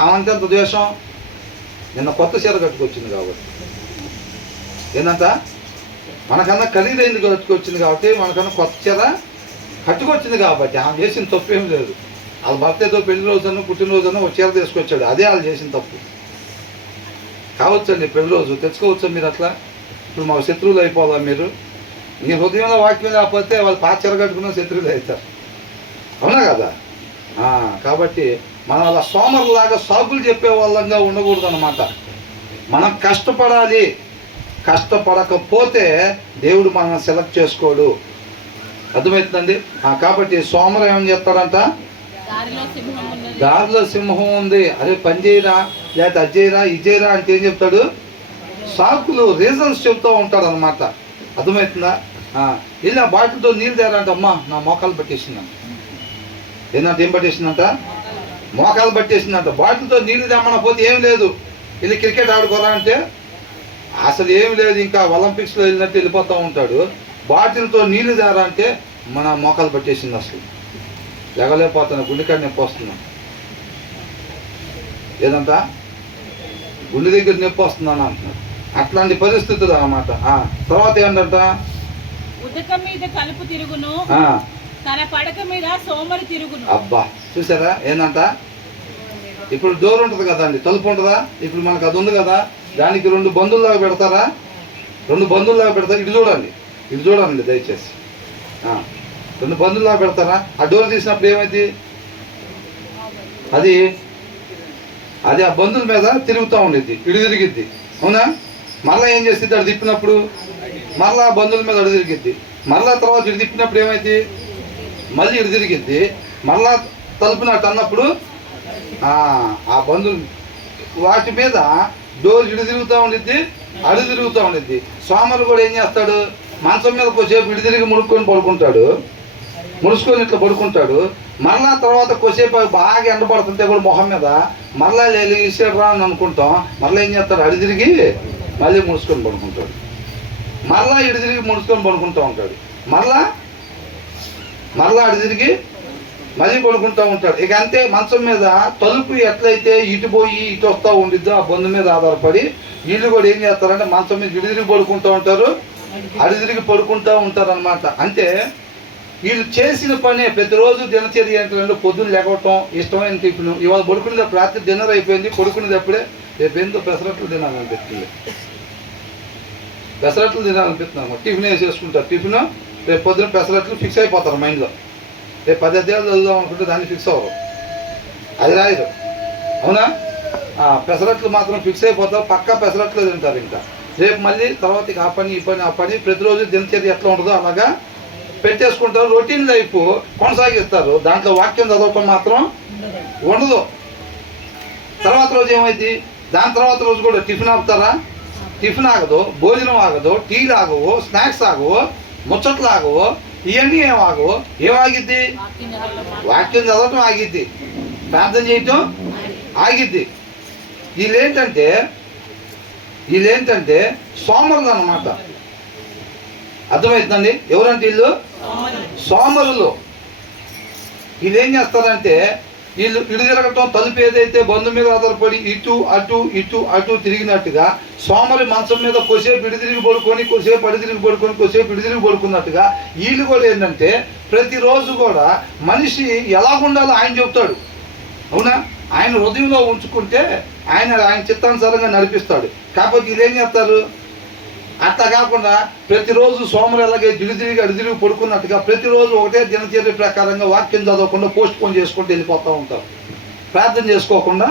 ఆమె అంటే అంత ద్వేషం. నిన్న కొత్త చీర కట్టుకొచ్చింది కాబట్టి, ఏంటంట మనకన్నా ఖరీదైంది కట్టుకొచ్చింది కాబట్టి, మనకన్నా కొత్త చీర కట్టుకొచ్చింది కాబట్టి ఆమె చేసిన తప్పు ఏం లేదు. వాళ్ళ భర్త ఏదో పెళ్లి రోజున పుట్టినరోజున ఒక చీర తీసుకొచ్చాడు, అదే వాళ్ళు చేసిన తప్పు కావచ్చండి. పెళ్లి రోజు తెచ్చుకోవచ్చా మీరు అట్లా? ఇప్పుడు మాకు శత్రువులు అయిపోవాలా మీరు? నీ హృదయంలో వాక్యం లేకపోతే వాళ్ళు పాత చీర కట్టుకున్న శత్రువులు అవుతారు, అవునా కదా? కాబట్టి మనం అలా సోమరులాగా సాగులు చెప్పే వాళ్ళంగా ఉండకూడదు అన్నమాట. మనం కష్టపడాలి. కష్టపడకపోతే దేవుడు మనల్ని సెలెక్ట్ చేసుకోడు. అర్థమవుతుందండి? కాబట్టి సోమరు ఏమని చెప్తాడంట? దారిలో సింహం ఉంది, అరే పని చేయరా, లేకపోతే అజ్జేయరా ఇజ్జేయరా అంటే ఏం చెప్తాడు? సాకులు, రీజన్స్ చెప్తూ ఉంటాడు అనమాట. అర్థమవుతుందా? ఇలా బాటిల్తో నీళ్ళు తేరంట, అమ్మా నా మోకాలు పట్టేసిందంట. ఏంటంటే ఏం పట్టేసిందంట? మోకాలు పట్టేసిందంట. బాటిల్తో నీళ్ళు తెమ్మన పోతే ఏం లేదు, వెళ్ళి క్రికెట్ ఆడుకోరా అంటే అసలు ఏం లేదు, ఇంకా ఒలింపిక్స్లో వెళ్ళినట్టు వెళ్ళిపోతూ ఉంటాడు. బాటిల్తో నీళ్ళు తేరా అంటే మన మోకాలు పట్టేసింది, అసలు ఎగలేకపోతున్నా, గుండెకాడ నొప్పి వస్తున్నాను. ఏదంట? గుండె దగ్గర నొప్పి వస్తున్నాను అంటున్నాడు. అట్లాంటి పరిస్థితులు అన్నమాట. తర్వాత ఏంటంట? ఉదకం మీద కలుపు తిరుగును, తన పడక మీద సోమరి తిరుగును. అబ్బా చూసారా? ఏంటంట? ఇప్పుడు డోర్ ఉంటుంది కదండి, తలుపు ఉంటుందా? ఇప్పుడు మనకు అది ఉంది కదా, దానికి 2 బంధువులాగా పెడతారా? 2 బంధువులాగా పెడతారు. ఇటు చూడండి దయచేసి. 2 బంధువులాగా పెడతారా? ఆ డోర్ తీసినప్పుడు ఏమైంది? అది ఆ బంధువుల మీద తిరుగుతూ ఉండిద్ది, ఇటు తిరిగిద్ది, అవునా? మళ్ళీ ఏం చేస్తుంది? అటు తిప్పినప్పుడు మళ్ళీ ఆ బంధువుల మీద అటు తిరిగిద్ది. మళ్ళీ తర్వాత ఇటు తిప్పినప్పుడు ఏమైంది? మళ్ళీ ఇటు తిరిగిద్ది. మళ్ళా తలుపునట్టు అన్నప్పుడు ఆ బంధువులు వాటి మీద డోర్ ఇటు తిరుగుతూ ఉండిద్ది, అడు తిరుగుతూ ఉండిద్ది. సోమరు కూడా ఏం చేస్తాడు? మంచం మీద కొద్దిసేపు ఇటు తిరిగి ముడుచుకొని ఇట్లా పడుకుంటాడు. మళ్ళా తర్వాత కొద్దిసేపు బాగా ఎండపడుతుంటే కూడా మొహం మీద మళ్ళా ఇసాడు రా అని అనుకుంటాం. మళ్ళీ ఏం చేస్తాడు? అడి తిరిగి మళ్ళీ ముడుచుకొని పడుకుంటాడు. మళ్ళా ఇటు తిరిగి ముడుచుకొని పడుకుంటూ ఉంటాడు. మళ్ళా అడి తిరిగి మళ్ళీ పడుకుంటూ ఉంటాడు. ఇక అంతే. మంచం మీద తలుపు ఎట్లయితే ఇటు పోయి ఇటు వస్తూ ఉండిద్దో ఆ బంధు మీద ఆధారపడి వీళ్ళు కూడా ఏం చేస్తారంటే మంచం మీద ఇటు తిరిగి పడుకుంటూ ఉంటారు, అడి తిరిగి పడుకుంటూ ఉంటారు అనమాట. అంటే వీళ్ళు చేసిన పనే ప్రతిరోజు దినచర్య ఏంటంటే పొద్దున్న లేకపోవటం, ఇష్టమైన టిఫిన్. ఇవాళ పడుకునేటప్పుడు రాత్రి డిన్నర్ అయిపోయింది, పడుకునేటప్పుడే రేపు ఏందో పెసరట్లు తినాలనిపిస్తుంది, టిఫిన్ వేసేసుకుంటారు. టిఫిన్ రేపు పొద్దున పెసరట్లు ఫిక్స్ అయిపోతారు మైండ్లో. రేపు 10 అధ్యాయాలు చదువుదాం అనుకుంటే దాన్ని ఫిక్స్ అవ్వరు, అది రాయరు, అవునా? పెసరట్లు మాత్రం ఫిక్స్ అయిపోతారు, పక్కా పెసరట్లు తింటారు. ఇంకా రేపు మళ్ళీ తర్వాత ఆ పని ప్రతిరోజు దినచర్య ఎట్లా ఉంటుందో అలాగా పెట్టేసుకుంటారు. రొటీన్ లైఫ్ కొనసాగిస్తారు. దాంట్లో వాక్యం చదవటం మాత్రం ఉండదు. తర్వాత రోజు ఏమైంది? దాని తర్వాత రోజు కూడా టిఫిన్ ఆపుతారా? టిఫిన్ ఆగదు, భోజనం ఆగదు, టీలు ఆగవు, స్నాక్స్ ఆగవు, ముచ్చట్లు ఆగవు, ఇవన్నీ ఏమాగవు. ఏమాగిద్ది? వాక్యం చదవటం ఆగిద్ది, ప్రార్థన చేయటం ఆగిద్ది. వీళ్ళేంటంటే సోమరులు అన్నమాట. అర్థమవుతుందండి? ఎవరంటే వీళ్ళు సోమరులు. వీళ్ళు ఏం చేస్తారంటే వీళ్ళు ఇటు తిరగటం, తలుపు ఏదైతే బంధు మీద ఆధారపడి ఇటు అటు తిరిగినట్టుగా సోమరి మంచం మీద కొద్దిసేపు ఇటు తిరిగి పడుకొని, కొద్దిసేపు అడి తిరిగి పడుకొని, కొద్దిసేపు ఇటు తిరిగి పడుకున్నట్టుగా వీళ్ళు కూడా ఏంటంటే ప్రతిరోజు కూడా మనిషి ఎలా ఉండాలో ఆయన చెప్తాడు, అవునా? ఆయన హృదయంలో ఉంచుకుంటే ఆయన చిత్తానుసారంగా నడిపిస్తాడు. కాకపోతే వీళ్ళు ఏం చేస్తారు? అట్లా కాకుండా ప్రతిరోజు సోమరు ఎలాగే తిరిగి అడిదిరిగి పడుకున్నట్టుగా ప్రతిరోజు ఒకటే దినచర్య ప్రకారంగా వాక్యం చదవకుండా పోస్ట్ పోన్ చేసుకుంటూ వెళ్ళిపోతూ ఉంటారు. ప్రార్థన చేసుకోకుండా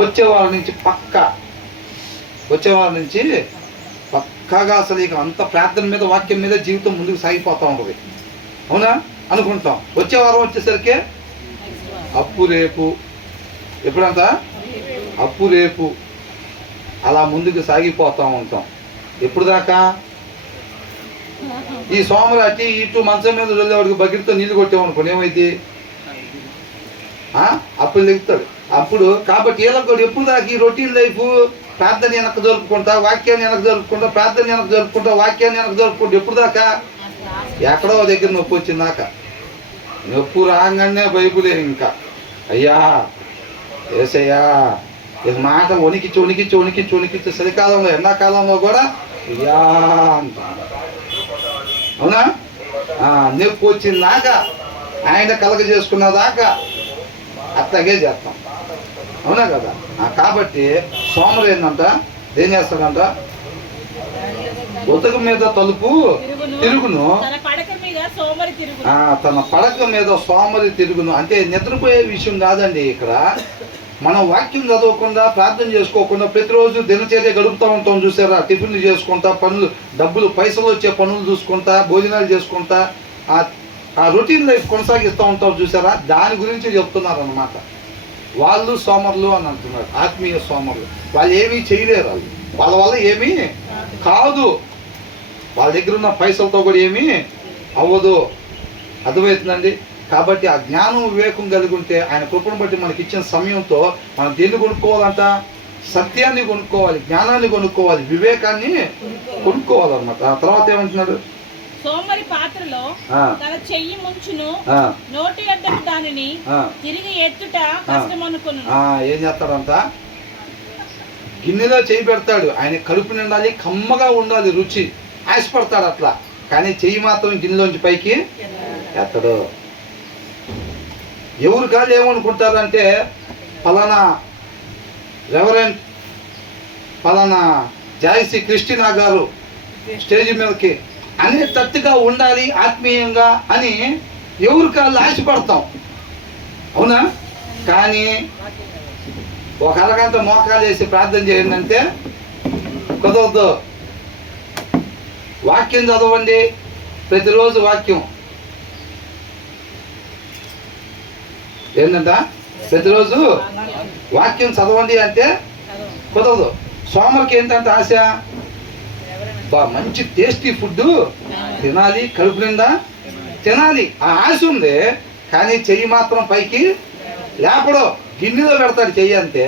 వచ్చే వాళ్ళ నుంచి పక్కాగా అసలు ఇక అంత ప్రార్థన మీద వాక్యం మీద జీవితం ముందుకు సాగిపోతూ ఉంటుంది, అవునా? అనుకుంటాం. వచ్చే వారం వచ్చేసరికి అప్పు రేపు, ఎప్పుడంతా అప్పు రేపు అలా ముందుకు సాగిపోతూ ఉంటాం. ఎప్పుడు దాకా? ఈ సోమరాటి ఇటు మంచం మీద వెళ్ళేవాడికి బకెట్తో నీళ్లు కొట్టేమనుకోండి ఏమైంది? అప్పుడు లెగుతాడు. అప్పుడు కాబట్టి వీళ్ళకి ఎప్పుడు దాకా ఈ రొటీన్ లైఫ్, ప్రార్థన వెనక జరుపుకుంటా, వాక్యాన్ని వెనక జరుపుకుంటా, ప్రార్థన వెనక జరుపుకుంటా, వాక్యాన్ని వెనక జరుపుకుంటా. ఎప్పుడు దాకా? ఎక్కడో దగ్గర నొప్పి వచ్చిందాక. నొప్పు రాగానే బైబులే ఇంకా, అయ్యా ఏసయ్యా ఇక మాట వణికిచ్చి చలికాలంలో ఎండాకాలంలో కూడా అయ్యా అంట. అవునా? నొప్పి వచ్చిందాక ఆయన కలగ చేసుకున్నదాకా అట్లాగే చేస్తాం. అవునా కదా? కాబట్టి సోమరు ఏంటంట, ఏం చేస్తాడంట? ఉతక మీద తలుపు తిరుగును, తన పడక మీద సోమరి తిరుగును. అంటే నిద్రపోయే విషయం కాదండి ఇక్కడ. మనం వాక్యం చదవకుండా, ప్రార్థన చేసుకోకుండా ప్రతిరోజు దినచర్య గడుపుతూ ఉంటాం. చూసారా? టిఫిన్లు చేసుకుంటా, పనులు, డబ్బులు, పైసలు వచ్చే పనులు చూసుకుంటా, భోజనాలు చేసుకుంటా, ఆ రొటీన్ లైఫ్ కొనసాగిస్తూ ఉంటాం. చూసారా? దాని గురించి చెప్తున్నారు అన్నమాట. వాళ్ళు సోమరులు అని అంటున్నారు, ఆత్మీయ సోమరులు. వాళ్ళు ఏమీ చేయలేరు, వాళ్ళ వల్ల ఏమీ కాదు, వాళ్ళ దగ్గర ఉన్న పైసలతో కూడా ఏమీ అవ్వదు. అర్థమవుతుందండి? కాబట్టి ఆ జ్ఞానం, వివేకం కలిగి ఉంటే, ఆయన కృపను బట్టి మనకి ఇచ్చిన సమయంతో మనం దేన్ని కొనుక్కోవాలంట? సత్యాన్ని కొనుక్కోవాలి, జ్ఞానాన్ని కొనుక్కోవాలి, వివేకాన్ని కొనుక్కోవాలన్నమాట. ఆ తర్వాత ఏమంటున్నాడు? సోమరి పాత్రలో తన చెయ్యి ముంచును, నోటి యొద్దకు దానిని తిరిగి ఎత్తుట కష్టమనుకొను. ఏం చేస్తాడంట? గిన్నెలో చెయ్యి పెడతాడు. ఆయన కడుపు నిండాలి, కమ్మగా ఉండాలి, రుచి, ఆశపడతాడు అట్లా. కానీ చెయ్యి మాత్రం గిన్నెలోంచి పైకి ఎత్తడు. ఎవరు కాదు ఏమనుకుంటారంటే, ఫలానా రెవరెంట్ ఫలానా జాయిసి క్రిస్టినా గారు స్టేజ్ మీదకి అనేటట్టుగా ఉండాలి ఆత్మీయంగా అని ఎవరు కాళ్ళు ఆశపడతాం. అవునా? కానీ ఒక అరగంట మోకాలు వేసి ప్రార్థన చేయండి అంటే కుదరదు. వాక్యం చదవండి, ప్రతిరోజు వాక్యం ఏంటంట, ప్రతిరోజు వాక్యం చదవండి అంటే కుదరదు. సోమరికి ఏంటంటే ఆశ, మంచి టేస్టీ ఫుడ్ తినాలి, కడుపు నిండా తినాలి, ఆ ఆశ ఉంది. కానీ చెయ్యి మాత్రం పైకి లేపడు. గిన్నెలో పెడతాడు చెయ్యి అంటే,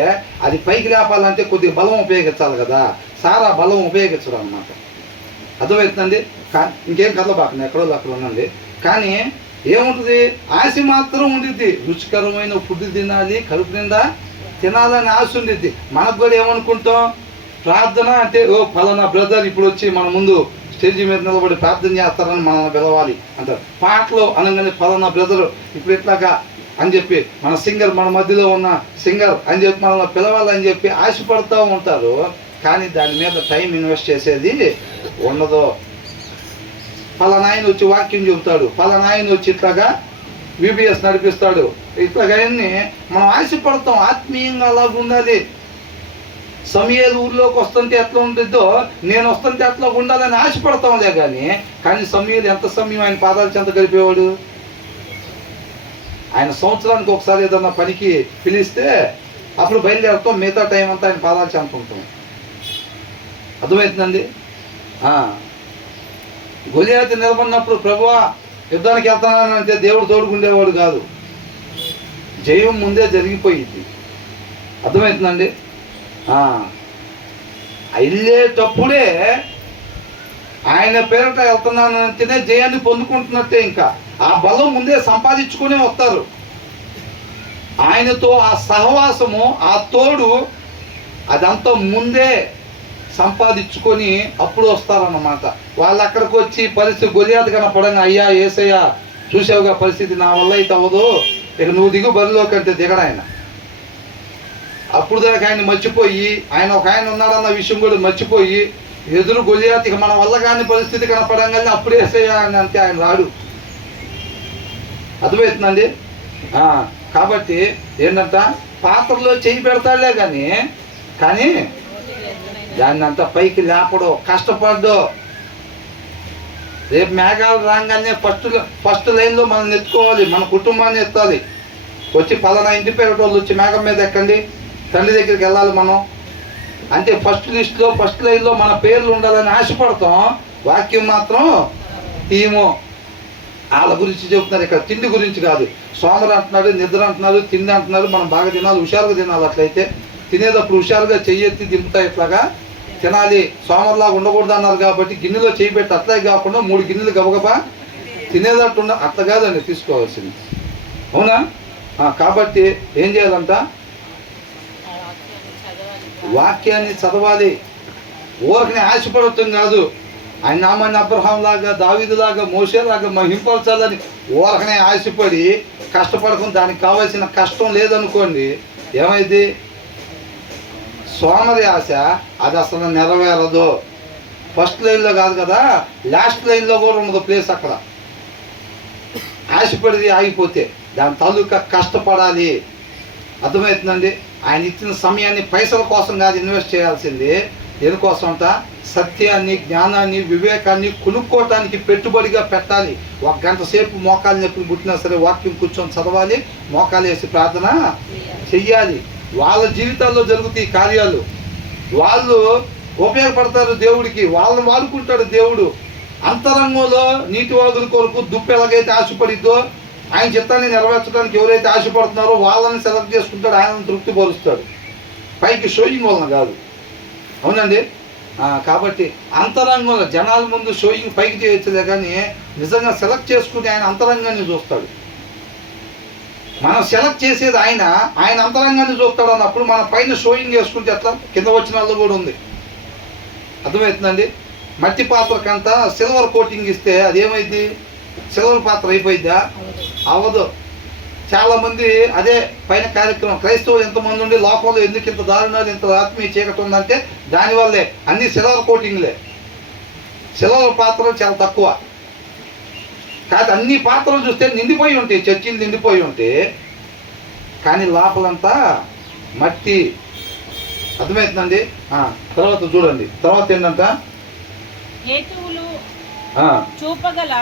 అది పైకి లేపాలంటే కొద్దిగా బలం ఉపయోగించాలి కదా, సారా బలం ఉపయోగించడం అన్నమాట. అర్థమవుతుందండి? ఇంకేం కదలబాకండి, ఎక్కడో అక్కడ ఉందండి. కానీ ఏముంటుంది? ఆశ మాత్రం ఉండిద్ది, రుచికరమైన ఫుడ్ తినాలి, కడుపు నిండా తినాలని ఆశ ఉండిద్ది. మనకు కూడా ఏమనుకుంటాం? ప్రార్థన అంటే ఫలానా బ్రదర్ ఇప్పుడు వచ్చి మన ముందు స్టేజీ మీద నిలబడి ప్రార్థన చేస్తారని మనం పిలవాలి అంటారు. పాటలో అనగానే ఫలానా బ్రదర్ ఇప్పుడు ఎట్లాగా అని చెప్పి, మన సింగర్, మన మధ్యలో ఉన్న సింగర్ అని చెప్పి మనల్ని పిలవాలని చెప్పి ఆశపడుతూ ఉంటారు. కానీ దాని మీద టైం ఇన్వెస్ట్ చేసేది ఉండదు. ఫలానా ఆయన వచ్చి వాక్యం చెబుతాడు, ఫలానా ఆయన వచ్చి ఇట్లాగా విబిఎస్ నడిపిస్తాడు, ఇట్లాగా అన్నీ మనం ఆశపడతాం. ఆత్మీయంగా అలాగ ఉండాలి. సమయాలు ఊర్లోకి వస్తుంటే ఎట్లా ఉంటుందో, నేను వస్తుంటే అట్లా ఉండాలని ఆశపడతాంలే. కానీ సమయాలు ఎంత సమయం ఆయన పాదాల చెంత గడిపేవాడు? ఆయన సంవత్సరానికి ఒకసారి ఏదన్నా పనికి పిలిస్తే అప్పుడు బయలుదేరుతాం, మిగతా టైం అంతా ఆయన పాదాల చెంత ఉంటాం. అర్థమవుతుందండి? గొలియాతు నిలబడినప్పుడు ప్రభువా యుద్ధానికి వెళ్తానంటే దేవుడు తోడుకుండేవాడు కాదు, జయం ముందే జరిగిపోయింది. అర్థమవుతుందండి? వెళ్ళేటప్పుడే ఆయన పేరిట వెళ్తున్నానంటేనే జయాన్ని పొందుకుంటున్నట్టే. ఇంకా ఆ బలం ముందే సంపాదించుకునే వస్తారు. ఆయనతో ఆ సహవాసము, ఆ తోడు, అదంతా ముందే సంపాదించుకొని అప్పుడు వస్తారన్నమాట. వాళ్ళు అక్కడికి వచ్చి పరిస్థితి గొలియాతు కనపడంగా, అయ్యా ఏసయ్యా చూసావుగా పరిస్థితి, నా వల్ల అయితే అవ్వదు, ఇక నువ్వు దిగు బరిలో కంటే దిగడు ఆయన. అప్పుడు దాకా ఆయన మర్చిపోయి, ఆయన ఒక ఆయన ఉన్నాడన్న విషయం కూడా మర్చిపోయి ఎదురు గొలియాతు ఇక మన వల్ల కాని పరిస్థితి కనపడంగానే అప్పుడు ఏసయ్యా అని అంటే ఆయన రాడు. అర్థమవుతుందండి? కాబట్టి ఏంటంట, పాత్రలో చెయ్యి పెడతాడులే కానీ దాన్ని అంతా పైకి లేపడు, కష్టపడ్డు. రేపు మేఘాలు రాగానే ఫస్ట్ లైన్లో మనం ఎత్తుకోవాలి, మన కుటుంబాన్ని ఎత్తాలి. వచ్చి పలానా ఇంటి పేరు వాళ్ళు వచ్చి మేఘం మీద ఎక్కండి, తండ్రి దగ్గరికి వెళ్ళాలి మనం అంటే ఫస్ట్ లిస్ట్లో ఫస్ట్ లైన్లో మన పేర్లు ఉండాలని ఆశపడతాం. వాక్యం మాత్రం తీయము. వాళ్ళ గురించి చెబుతున్నారు ఇక్కడ, తిండి గురించి కాదు. సోమరు అంటున్నాడు, నిద్ర అంటున్నారు, తిండి అంటున్నారు. మనం బాగా తినాలి, హుషారుగా తినాలి. అట్లయితే తినేటప్పుడు హుషారుగా చెయ్యెత్తి దింపుతా ఇట్లాగా తినాలి. సోమరులాగా ఉండకూడదు అన్నారు కాబట్టి గిన్నెలో చేయి పెట్టి అట్లా కాకుండా 3 గిన్నెలు గబగబా తినేటట్టు అట్లా కాదండి తీసుకోవాల్సింది. అవునా? కాబట్టి ఏం చేయాలంట? వాక్యాన్ని చదవాలి. ఊరికనే ఆశపడటం కాదు. ఆయన నామాన్ని అబ్రహాం లాగా, దావీదులాగా, మోషేలాగా మహింపరచాలని ఊరకనే ఆశపడి కష్టపడకుండా దానికి కావాల్సిన కష్టం లేదనుకోండి, ఏమైంది? సోమరి ఆశ అది అసలు నెరవేరదు. ఫస్ట్ లైన్లో కాదు కదా, లాస్ట్ లైన్లో కూడా ఉండదు ప్లేస్ అక్కడ. ఆశపడి ఆగిపోతే దాని తాలూకా కష్టపడాలి. అర్థమవుతుందండి? ఆయన ఇచ్చిన సమయాన్ని పైసల కోసం కాదు ఇన్వెస్ట్ చేయాల్సింది. దేనికోసం అంట? సత్యాన్ని, జ్ఞానాన్ని, వివేకాన్ని కొనుక్కోవటానికి పెట్టుబడిగా పెట్టాలి. 1 గంట సేపు మోకాలు నొప్పులు పుట్టినా సరే వాక్యం కూర్చొని చదవాలి, మోకాలు వేసి ప్రార్థన చెయ్యాలి. వాళ్ళ జీవితాల్లో జరుగుతాయి కార్యాలు. వాళ్ళు ఉపయోగపడతారు దేవుడికి, వాళ్ళని వాడుకుంటాడు దేవుడు. అంతరంగంలో నీటి వాగుల కొరకు దుప్పు ఎలాగైతే ఆశపడిద్దో, ఆయన చిత్తాన్ని నెరవేర్చడానికి ఎవరైతే ఆశపడుతున్నారో వాళ్ళని సెలెక్ట్ చేసుకుంటాడు, ఆయనను తృప్తిపరుస్తాడు. పైకి షోయింగ్ వలన కాదు. అవునండి? కాబట్టి అంతరంగంలో జనాల ముందు షోయింగ్ పైకి చేయొచ్చులే కానీ నిజంగా సెలెక్ట్ చేసుకుని ఆయన అంతరంగాన్ని చూస్తాడు. మనం సెలెక్ట్ చేసేది ఆయన అంతరంగాన్ని చూస్తాడు అన్నప్పుడు మన పైన షోయింగ్ చేసుకుంటే ఎట్లా? కింద వచ్చిన వాళ్ళు కూడా ఉంది. అర్థమవుతుందండి? మట్టి పాత్రకంతా సిల్వర్ కోటింగ్ ఇస్తే అదేమైంది? సిల్వర్ పాత్ర అయిపోయిద్దా? అవ్వదు. చాలామంది అదే పైన కార్యక్రమం. క్రైస్తవులు ఎంతమంది ఉండి లోకంలో ఎందుకు ఇంత దారుణాలు, ఇంత ఆత్మీయ చీకటి ఉందంటే దానివల్లే. అన్ని సిల్వర్ కోటింగ్లే. సిల్వర్ పాత్రలు చాలా తక్కువ. కాదు, అన్ని పాత్రలు చూస్తే నిండిపోయి ఉంటాయి, చర్చిలు నిండిపోయి ఉంటాయి, కానీ లోపలంతా మట్టి. అర్థమవుతుందండి? తర్వాత చూడండి, తర్వాత ఏంటంట? హేతువులు చూపగల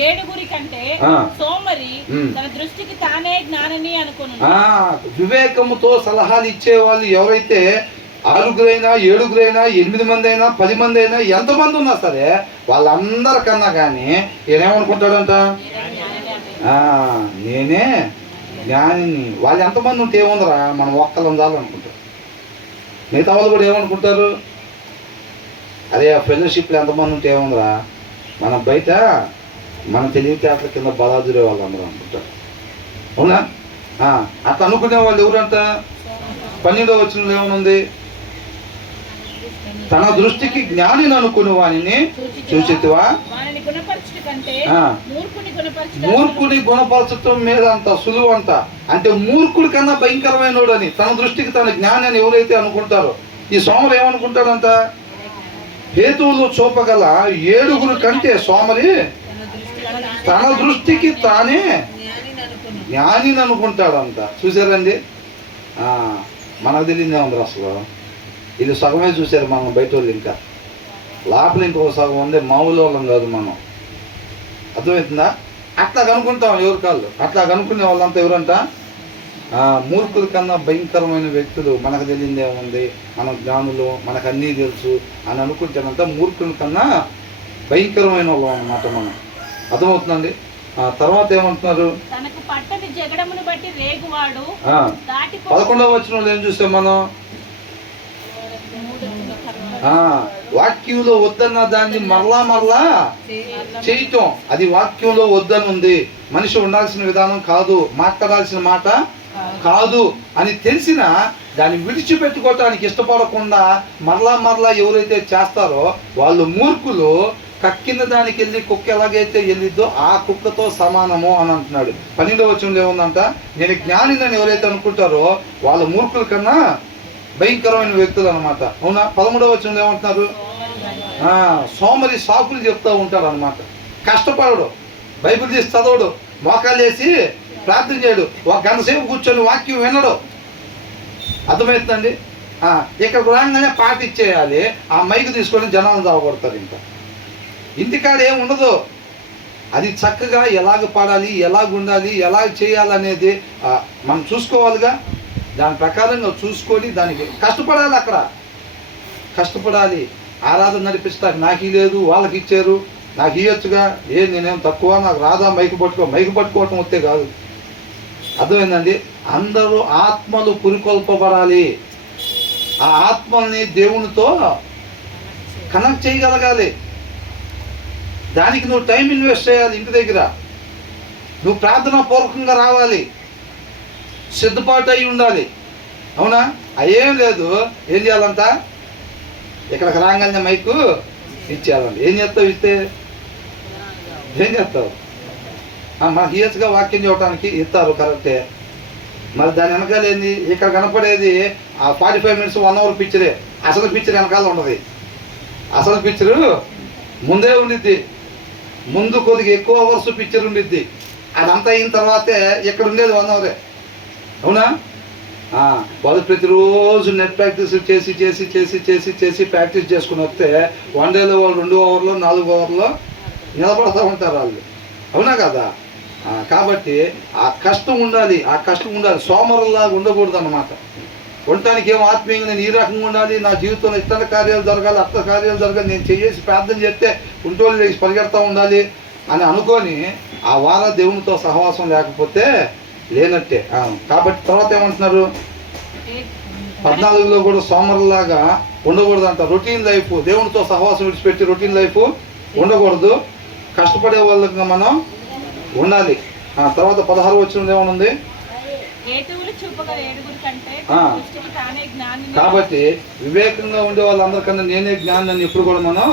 7 కంటే సోమరి తన దృష్టికి తానే జ్ఞానని అనుకును. వివేకముతో సలహాలు ఇచ్చేవాళ్ళు ఎవరైతే 6 7 8 మంది అయినా 10 మంది అయినా ఎంతమంది ఉన్నా సరే వాళ్ళందరికన్నా కానీ ఈయనేమనుకుంటాడంట? నేనే జ్ఞానిని. వాళ్ళు ఎంతమంది ఉంటే ఏముందరా, మనం ఒక్కలు ఉండాలనుకుంటారు. మిగతా వాళ్ళు కూడా ఏమనుకుంటారు? అరే ఆ ఫెలోషిప్లో ఎంతమంది ఉంటే ఏముందిరా, మన బయట మన తెలివితేటల కింద బలాదురే వాళ్ళు అందరూ అనుకుంటారు. అవునా? అట్లా అనుకునే వాళ్ళు ఎవరంట? 12వ వచనంలో ఏమనుంది? తన దృష్టికి జ్ఞానిని అనుకుని వానిని చూచితివా? మూర్ఖుని గుణపరచటం మీద అంత సులువు అంట. అంటే మూర్ఖుడి కన్నా భయంకరమైనోడు అని తన దృష్టికి తన జ్ఞాని అని ఎవరైతే అనుకుంటారో, ఈ సోమరు ఏమనుకుంటాడంట? హేతువులు చూపగల 7 కంటే సోమరి తన దృష్టికి తానే జ్ఞానిని అనుకుంటాడంట. చూసారండి? మనకు తెలియదే ఉంది అసలు. ఇది సగమే చూశారు మనం, బయట వాళ్ళు ఇంకా లోపల ఇంకొక సగం ఉంది. మామూలు వాళ్ళం కాదు మనం. అర్థమవుతుందా? అట్లా కనుక్కుంటాం ఎవరి కాళ్ళు. అట్లా కనుక్కునే వాళ్ళంతా ఎవరంట? మూర్ఖుల కన్నా భయంకరమైన వ్యక్తులు. మనకు తెలియదే ఉంది, మన జ్ఞానులు, మనకు అన్నీ తెలుసు అని అనుకుంటేనంత మూర్ఖుల కన్నా భయంకరమైన వాళ్ళం అన్నమాట మనం. అర్థమవుతుందండి? తర్వాత ఏమంటున్నారు? 11వ వచనంలో ఏం చూస్తాం మనం? వాక్యంలో వద్దన్న దాన్ని మరలా చేయటం, అది వాక్యంలో వద్దని ఉంది. మనిషి ఉండాల్సిన విధానం కాదు, మాట్లాడాల్సిన మాట కాదు అని తెలిసినా దాన్ని విడిచిపెట్టుకోవటానికి ఇష్టపడకుండా మరలా ఎవరైతే చేస్తారో వాళ్ళు మూర్ఖులు. కక్కిన దానికి వెళ్ళి కుక్క ఎలాగైతే వెళ్ళిద్దో ఆ కుక్కతో సమానము అని అంటున్నాడు. 12వ వచనంలో ఏముందంట? నేను జ్ఞానిని ఎవరైతే అనుకుంటారో వాళ్ళ మూర్ఖుల కన్నా భయంకరమైన వ్యక్తులు అనమాట. అవునా? 13వ వచనంలో ఏమంటున్నారు? సోమరి సాకులు చెప్తూ ఉంటాడు అనమాట. కష్టపడడు, బైబిల్ తీసి చదవడు, మోకాలు వేసి ప్రార్థన చేయడు, 1 గంట సేపు కూర్చొని వాక్యం వినడు. అర్థమవుతుందండి? ఇక్కడ రాగానే పాట ఇచ్చేయాలి, ఆ మైకు తీసుకొని జనాలను చావగొడతారు. ఇంకా ఇంటికాడ ఏమి ఉండదు. అది చక్కగా ఎలాగ పాడాలి, ఎలాగ ఉండాలి, ఎలా చేయాలనేది మనం చూసుకోవాలిగా. దాని ప్రకారంగా చూసుకొని దానికి కష్టపడాలి. అక్కడ కష్టపడాలి. ఆరాధన నడిపిస్తారు. నాకు లేదు, వాళ్ళకి ఇచ్చారు, నాకు ఇవ్వచ్చుగా, నేనేం తక్కువ, నాకు రాదా మైకు పట్టుకోవటం వస్తే కాదు. అర్థమైందండి? అందరూ ఆత్మలు పురికొల్పబడాలి. ఆ ఆత్మల్ని దేవునితో కనెక్ట్ చేయగలగాలి. దానికి నువ్వు టైం ఇన్వెస్ట్ చేయాలి. ఇంటి దగ్గర నువ్వు ప్రార్థనా పూర్వకంగా రావాలి, సిద్ధపాటు అయి ఉండాలి. అవునా? అయ్యేం లేదు. ఏం చేయాలంట? ఇక్కడికి రాగానే మైకు ఇచ్చేయాలండి. ఏం చేస్తావు? ఇస్తే ఏం చేస్తావు? మనకి ఇయర్స్గా వాక్యం చూడటానికి ఇస్తారు, కరెక్టే. మరి దాని వెనకాల ఏంది? ఇక్కడ కనపడేది ఆ 45 minutes 1 hour పిక్చరే. అసలు పిక్చర్ వెనకాల ఉండదు. అసలు పిక్చరు ముందే ఉండిద్ది. ముందు కొద్దిగా ఎక్కువ అవర్స్ పిక్చర్ ఉండిద్ది. అదంతా అయిన తర్వాతే ఇక్కడ ఉండేది 1 hour. అవునా? వాళ్ళు ప్రతిరోజు నెట్ ప్రాక్టీస్ చేసి చేసి చేసి చేసి చేసి ప్రాక్టీస్ చేసుకుని వస్తే 1 day వాళ్ళు 2 hours 4 hours నిలబడుతూ ఉంటారు వాళ్ళు. అవునా కదా? కాబట్టి ఆ కష్టం ఉండాలి. సోమరులాగా ఉండకూడదు అన్నమాట. ఉండటానికి ఏమో ఆత్మీయంగా నేను ఈ రకంగా ఉండాలి, నా జీవితంలో ఇతర కార్యాలు జరగాలి, అత్త కార్యాలు జరగాలి, నేను చేసి ప్రార్థన చేస్తే ఉంటోళ్ళు లేచి పరిగెడతా ఉండాలి అని అనుకొని ఆ వారం దేవునితో సహవాసం లేకపోతే లేనట్టే. కాబట్టి తర్వాత ఏమంటున్నారు? 14లో కూడా సోమరులాగా ఉండకూడదు అంట. రొటీన్ లైఫ్, దేవునితో సహవాసం విడిచిపెట్టి రొటీన్ లైఫ్ ఉండకూడదు. కష్టపడే వాళ్ళగా మనం ఉండాలి. తర్వాత 16 వచనంలో ఏమనుంది? కాబట్టి వివేకంగా ఉండే వాళ్ళందరికన్నా నేనే జ్ఞాని అని ఎప్పుడు కూడా మనం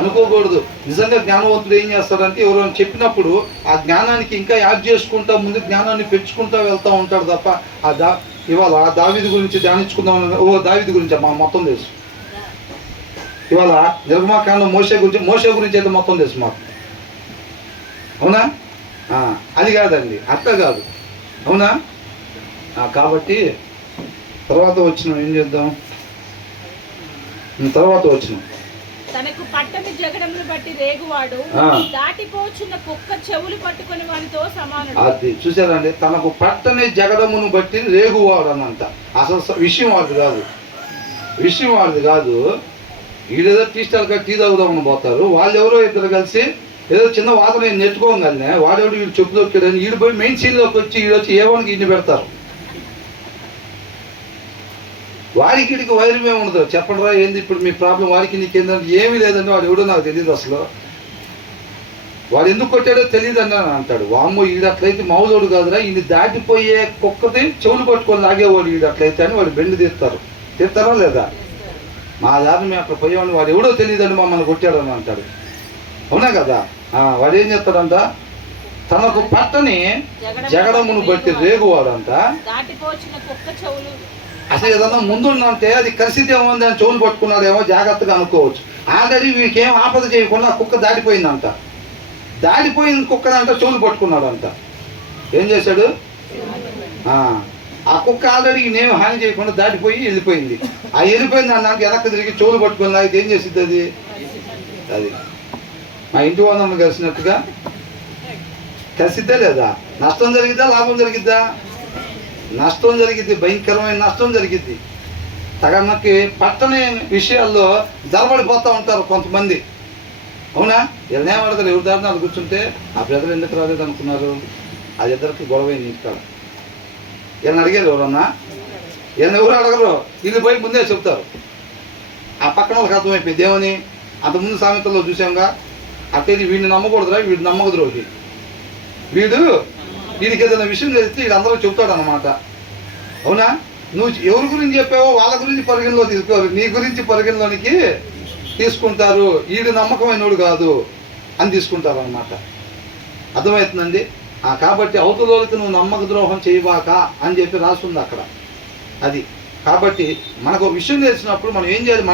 అనుకోకూడదు. నిజంగా జ్ఞానవంతుడు ఏం చేస్తాడంటే ఎవరైనా చెప్పినప్పుడు ఆ జ్ఞానానికి ఇంకా యాడ్ చేసుకుంటా, ముందు జ్ఞానాన్ని పెంచుకుంటా వెళ్తూ ఉంటాడు తప్ప ఇవాళ దావీదు గురించి ధ్యానించుకుందాం. దావీదు గురించి మొత్తం తెలుసు. ఇవాళ నిర్గమాకాండం మోషే గురించి అయితే మొత్తం తెలుసు మాకు. అవునా? అది కాదండి, అట్లా కాదు. అవునా? కాబట్టి తర్వాత వచ్చిన ఏం చేద్దాం? తర్వాత వచ్చిన తనకు పట్టని జగడమును బట్టి రేగువాడు దాటిపోచున్న కుక్క చెవులు పట్టుకుని వానితో సమానుడు. అది చూసారండి, తనకు పట్టని జగడమును బట్టి రేగువాడు అనంత. అసలు విషయం వాడిది కాదు. వీళ్ళేదో టీ స్టాల్గా టీ తాగుదామని పోతారు. వాళ్ళు ఎవరో ఇద్దరు కలిసి ఏదో చిన్న వాదన నెట్టుకోగలనే వాడేవాడు వీడు చెప్పు దొక్కాడని వీడు పోయి మెయిన్ సీన్లోకి వచ్చి ఏవానికి ఇన్ని పెడతారు. వాడికి వీడికి వైరం ఏమి ఉండదు. చెప్పండి రా, ఏంది ఇప్పుడు మీ ప్రాబ్లం? వాడికి నీకేందంటే ఏమీ లేదండి, వాడు ఎవడో నాకు తెలియదు, అసలు వాడు ఎందుకు కొట్టాడో తెలియదండి అని అంటాడు. వామ్మో వీడు అట్లయితే మౌలోడు కాదురా, ఈయన దాటిపోయే కుక్కది చెవులు పట్టుకొని లాగేవాడు వీడు అట్లయితే అని వాడు బెండు తీస్తారా లేదా? మా దారిని మేము అక్కడ పోయేవాడిని, వాడు ఎవడో తెలియదండి మమ్మల్ని కొట్టాడని అంటాడు. అవునా కదా? వాడు ఏం చేస్తాడంట? తనకు పట్టని జగడమును బట్టి రేగువాడంట. అసలు ఏదన్నా ముందుందంటే అది కలిసితే ఏముంది అని చెవులు పట్టుకున్నాడేమో, జాగ్రత్తగా అనుకోవచ్చు. ఆల్రెడీ వీడికి ఏం ఆపద చేయకుండా కుక్క దాటిపోయిందంట. దాటిపోయిన కుక్కనంట చెవులు పట్టుకున్నాడంట. ఏం చేశాడు? ఆ కుక్క ఆల్రెడీ నేమ్ హాని చేయకుండా దాటిపోయి వెళ్ళిపోయింది. ఆ వెళ్ళిపోయింది అన్నాక వెనక్కి తిరిగి చెవులు పట్టుకుని లాగితే ఏం చేసిద్ది అది మా ఇంటి వాళ్ళని కలిసినట్టుగా కలిసిద్దా లేదా? నష్టం జరిగిద్దా, లాభం జరిగిద్దా? నష్టం జరిగిద్ది, భయంకరమైన నష్టం జరిగిద్ది. తగనకి పట్టని విషయాల్లో జరబడిపోతూ ఉంటారు కొంతమంది. అవునా? వీళ్ళనేమడతారు, ఎవరి దారిని అది కూర్చుంటే ఆ బ్రదర్ ఎందుకు రాలేదు అనుకున్నారు. అది ఇద్దరికి గొడవైంది ఇంటికాడ. వీళ్ళని అడిగారు ఎవరన్నా? వీళ్ళని ఎవరు అడగరు, వీళ్ళు పోయి ముందే చెప్తారు. ఆ పక్కన వాళ్ళకి అర్థమైపోయింది ఏమని. అంతకుముందు సామెతల్లో చూసాంగా, అట్టేది వీడిని నమ్మకూడదురా, వీడు నమ్మకద్రోహి, వీడికి ఏదైనా విషయం తెలిస్తే వీడు అందరూ చెప్తాడు అన్నమాట. అవునా? నువ్వు ఎవరి గురించి చెప్పావో వాళ్ళ గురించి పరిగణలో తీసుకోరు, నీ గురించి పరిగణలోనికి తీసుకుంటారు. వీడు నమ్మకమైనోడు కాదు అని తీసుకుంటారు అన్నమాట. అర్థమవుతుందండి? కాబట్టి అవతలోకి నువ్వు నమ్మక ద్రోహం చేయబాక అని చెప్పి రాస్తుంది అక్కడ. అది కాబట్టి మనకు ఒక విషయం తెలిసినప్పుడు మనం ఏం చేయాలి?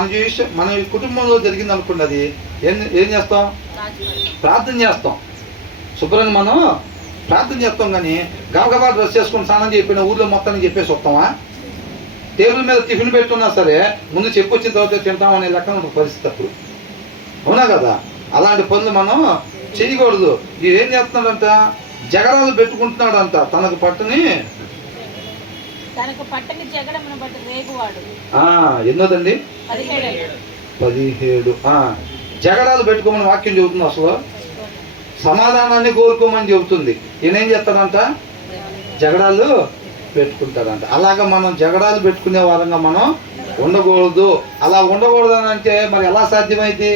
మన కుటుంబంలో జరిగింది అనుకోండి, అది ఏం చేస్తాం? ప్రార్థన చేస్తాం. శుభ్రంగా మనం ప్రార్థన చేస్తాం. కానీ గబగబా డ్రెస్ చేసుకొని స్నానం చెప్పిన ఊర్లో మొత్తానికి చెప్పేసి వస్తామా? టేబుల్ మీద టిఫిన్ పెట్టున్నా సరే ముందు చెప్పొచ్చిన తర్వాత తింటామనే లెక్కన పరిస్థితి అప్పుడు. అవునా కదా? అలాంటి పనులు మనం చేయకూడదు. ఏం చేస్తున్నాడంట? జగడాలు పెట్టుకుంటున్నాడంట. తనకు పట్టని జగడమును బట్టి రేగువాడు. ఎన్నోదండి? 17. జగడాలు పెట్టుకోమని వాక్యం చెబుతుంది. అసలు సమాధానాన్ని కోరుకోమని చెబుతుంది. ఈయనేం చేస్తాడంట? జగడాలు పెట్టుకుంటాడంట. అలాగా మనం జగడాలు పెట్టుకునే వారంగా మనం ఉండకూడదు. అలా ఉండకూడదు అని అంటే మరి ఎలా సాధ్యమైంది?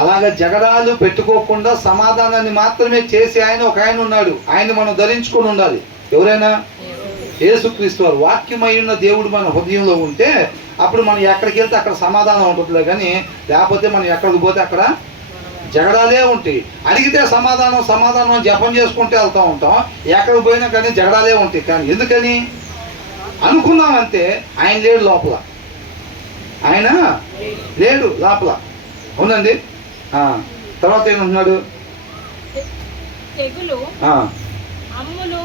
అలాగా జగడాలు పెట్టుకోకుండా సమాధానాన్ని మాత్రమే చేసి ఒక ఆయన ఉన్నాడు. ఆయన మనం ధరించుకొని ఉండాలి. ఎవరైనా? యేసుక్రీస్తు వారు. వాక్యమై ఉన్న దేవుడు మన హృదయంలో ఉంటే అప్పుడు మనం ఎక్కడికి వెళ్తే అక్కడ సమాధానం ఉంటుందిలే. కానీ లేకపోతే మనం ఎక్కడికి పోతే అక్కడ జగడాలే ఉంటాయి. అడిగితే సమాధానం జపం చేసుకుంటే వెళ్తూ ఉంటాం. ఎక్కడికి పోయినా కానీ జగడాలే ఉంటాయి. కానీ ఎందుకని అనుకున్నామంటే ఆయన లేడు లోపల. ఆయన లేడు లోపల. అవునండి. తర్వాత ఏమంటున్నాడు? తెగులు, అమ్ములు,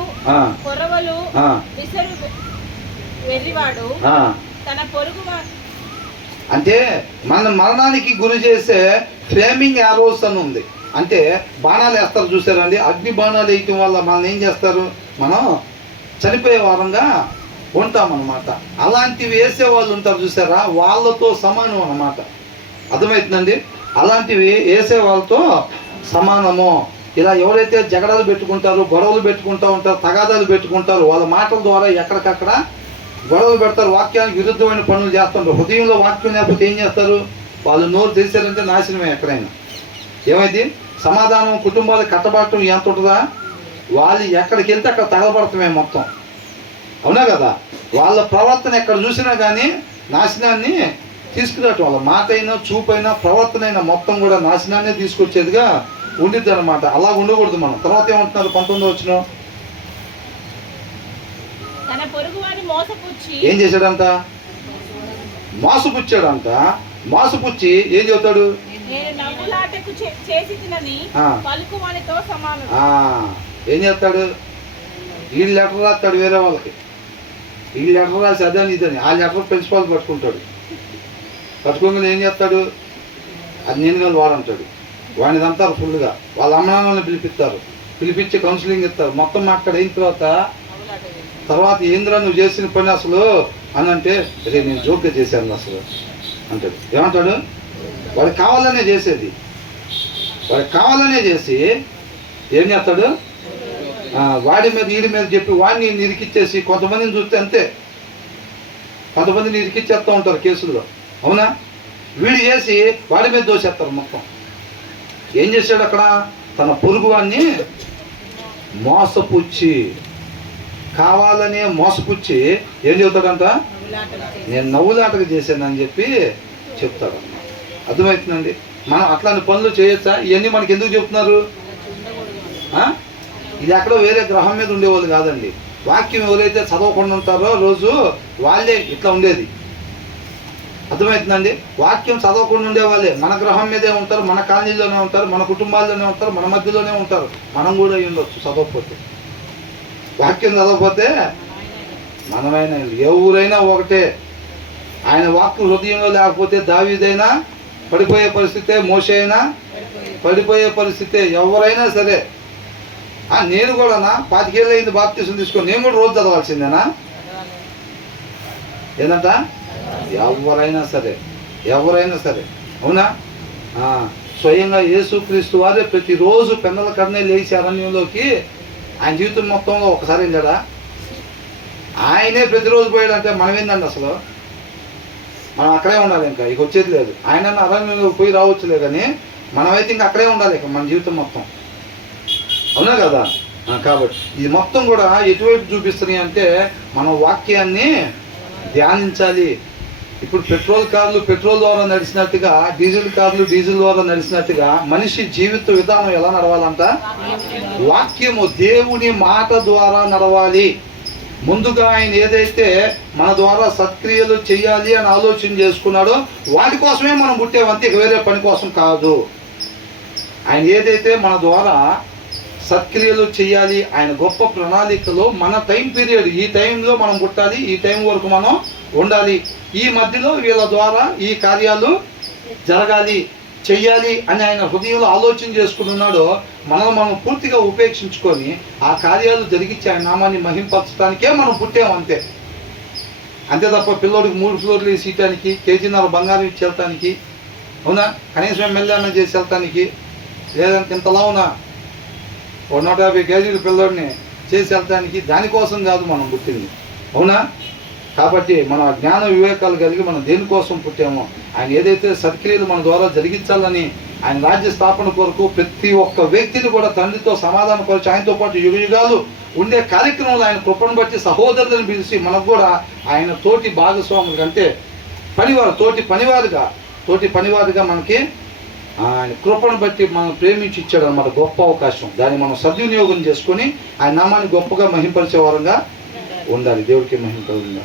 కొరవలు, విసరు వెర్రివాడు తన పొరుగు అంటే మన మరణానికి గురి చేసే ఫ్లేమింగ్ యారోస్ అని ఉంది. అంటే బాణాలు వేస్తారు చూసారండి. అగ్ని బాణాలు వేయటం వల్ల మనల్ని ఏం చేస్తారు? మనం చనిపోయే వారంగా ఉంటామన్నమాట. అలాంటివి వేసే వాళ్ళు ఉంటారు చూసారా, వాళ్ళతో సమానం అన్నమాట. అర్థమవుతుందండి? అలాంటివి వేసే వాళ్ళతో సమానము. ఇలా ఎవరైతే జగడాలు పెట్టుకుంటారో, గొడవలు పెట్టుకుంటూ ఉంటారు, తగాదాలు పెట్టుకుంటారు, వాళ్ళ మాటల ద్వారా ఎక్కడికక్కడ గొడవలు పెడతారు, వాక్యానికి విరుద్ధమైన పనులు చేస్తుంటారు. హృదయంలో వాక్యం లేకపోతే ఏం చేస్తారు? వాళ్ళు నోరు తెరిచారంటే నాశనమే. ఎక్కడైనా ఏమైంది? సమాధానం కుటుంబాలు కట్టబడటం ఎంత ఉంటుందా? వాళ్ళు ఎక్కడికి వెళ్తే అక్కడ తగలబడటమే మొత్తం. అవునా కదా? వాళ్ళ ప్రవర్తన ఎక్కడ చూసినా కానీ నాశనాన్ని తీసుకురావటం. వాళ్ళ మాట అయినా, చూపైనా, ప్రవర్తన అయినా మొత్తం కూడా నాశనాన్ని తీసుకొచ్చేదిగా ఉండిద్ది అనమాట. అలా ఉండకూడదు మనం. తర్వాత ఏమంటున్నారు? 19వ వచనం. ఏం చేశాడంట? మోసపుచ్చాడంట. మోసపుచ్చి ఏం చెబుతాడు? ఏం చేస్తాడు? ఈ లెటర్ రాస్తాడు వేరే వాళ్ళకి. ఈ లెటర్ రాసి అదని ఇదని. ఆ లెటర్ ప్రిన్సిపాల్ పట్టుకుంటాడు. పట్టుకోగానే ఏం చేస్తాడు? అది నేను కాదు వాడంటాడు. వాడిని తంతారు ఫుల్గా. వాళ్ళ అమ్మనాన్నని పిలిపిస్తారు. పిలిపించి కౌన్సిలింగ్ ఇస్తారు. మొత్తం మాట్లాడిన తర్వాత ఏంద్రా నువ్వు చేసిన పని అసలు అని అంటే, అదే నేను జోక్గా చేశాను అసలు అంటాడు. ఏమంటాడు? వాడికి కావాలనే చేసేది. వాడికి కావాలనే చేసి ఏం చేస్తాడు? వాడి మీద వీడి మీద చెప్పి వాడిని ఇరికిచ్చేసి కొంతమందిని చూస్తే అంతే. కొంతమందిని ఇరికిచ్చేస్తూ ఉంటారు కేసుల్లో. అవునా? వీడు చేసి వాడి మీద దోసేస్తారు మొత్తం. ఏం చేశాడు అక్కడ? తన పొరుగు వాడిని మోసపుచ్చి, కావాలనే మోసపుచ్చి ఏం చెబుతాడంట? నేను నవ్వులాటగా చేశానని చెప్పి చెప్తాడన్నమాట. అర్థమవుతుందండి? మనం అట్లాంటి పనులు చేయొచ్చా? ఇవన్నీ మనకి ఎందుకు చెప్తున్నారు? ఇది ఎక్కడో వేరే గ్రహం మీద ఉండేవాళ్ళు కాదండి. వాక్యం ఎవరైతే చదవకుండా ఉంటారో రోజు వాళ్ళే ఇట్లా ఉండేది. అర్థమవుతుందండి? వాక్యం చదవకుండా ఉండే వాళ్ళే మన గ్రహం మీదే ఉంటారు, మన కాలనీలోనే ఉంటారు, మన కుటుంబాల్లోనే ఉంటారు, మన మధ్యలోనే ఉంటారు. మనం కూడా అయి ఉండొచ్చు చదవకపోతే. వాక్యం చదవకపోతే మనమైనా ఎవరైనా ఒకటే. ఆయన వాక్యం హృదయంలో లేకపోతే దావీదైనా పడిపోయే పరిస్థితే, మోషే అయినా పడిపోయే పరిస్థితే, ఎవరైనా సరే. నేను కూడానా 25 ఏళ్ళు అయింది బాప్తీసం తీసుకొని, నేను కూడా రోజు చదవాల్సిందేనా? ఏంటంట? ఎవరైనా సరే, ఎవరైనా సరే. అవునా? స్వయంగా యేసుక్రీస్తు వారే ప్రతిరోజు పెన్నల కన్నే లేచి అరణ్యంలోకి ఆయన జీవితం మొత్తంలో ఒకసారి వెళ్ళాడా? ఆయనే ప్రతిరోజు పోయాడంటే మనం ఏందండి అసలు? మనం అక్కడే ఉండాలి. ఇంకా ఇక వచ్చేది లేదు. ఆయన అరణ్యంలో పోయి రావచ్చులే, కానీ మనమైతే ఇంకా అక్కడే ఉండాలి ఇక మన జీవితం మొత్తం. అవునా కదా? కాబట్టి ఇది మొత్తం కూడా ఎటువైపు చూపిస్తున్నాయి అంటే మనం వాక్యాన్ని ధ్యానించాలి. ఇప్పుడు పెట్రోల్ కార్లు పెట్రోల్ ద్వారా నడిచినట్టుగా, డీజిల్ కార్లు డీజిల్ ద్వారా నడిచినట్టుగా మనిషి జీవిత విధానం ఎలా నడవాలంట? వాక్యము, దేవుని మాట ద్వారా నడవాలి. ముందుగా ఆయన ఏదైతే మన ద్వారా సత్క్రియలు చేయాలి అని ఆలోచన చేసుకున్నాడో వాటి కోసమే మనం పుట్టేవంతే, వేరే పని కోసం కాదు. ఆయన ఏదైతే మన ద్వారా సత్క్రియలు చేయాలి, ఆయన గొప్ప ప్రణాళికలో మన టైం పీరియడ్, ఈ టైంలో మనం పుట్టాలి, ఈ టైం వరకు మనం ఉండాలి, ఈ మధ్యలో వీళ్ళ ద్వారా ఈ కార్యాలు జరగాలి చెయ్యాలి అని ఆయన హృదయంలో ఆలోచన చేసుకుంటున్నాడో మనం పూర్తిగా ఉపేక్షించుకొని ఆ కార్యాలు జరిగించి ఆయన నామాన్ని మహింపరచడానికే మనం పుట్టాము అంతే. అంతే తప్ప పిల్లోడికి 3 ఫ్లోర్లు వేసి ఇవ్వటానికి, కేజీన్నర బంగారం ఇచ్చి వెళ్తానికి, అవునా, కనీసం ఎమ్మెల్యేనా చేసి వెళ్తానికి, లేదంటే ఇంతలా ఉన్నా 150 కేజీల పిల్లోడిని చేసి వెళ్తానికి, దానికోసం కాదు మనం పుట్టింది, అవునా. కాబట్టి మన జ్ఞాన వివేకాలు కలిగి మనం దేనికోసం పుట్టామో, ఆయన ఏదైతే సత్క్రియలు మన ద్వారా జరిగించాలని ఆయన రాజ్య స్థాపన కొరకు ప్రతి ఒక్క వ్యక్తిని కూడా తండ్రితో సమాధానపరిచి ఆయనతో పాటు యుగయుగాలు ఉండే కార్యక్రమంలో ఆయన కృపను బట్టి సహోదరులను పిలిచి మనకు కూడా ఆయన తోటి భాగస్వాములు అంటే తోటి పనివారుగా మనకి ఆయన కృపను బట్టి మనం ప్రేమించి ఇచ్చాడు అన్నమాట. గొప్ప అవకాశం, దాన్ని మనం సద్వినియోగం చేసుకొని ఆయన నామాన్ని గొప్పగా మహింపరిచే వారంగా ఉండాలి. దేవుడికి మహిమ కలుగుతుంది.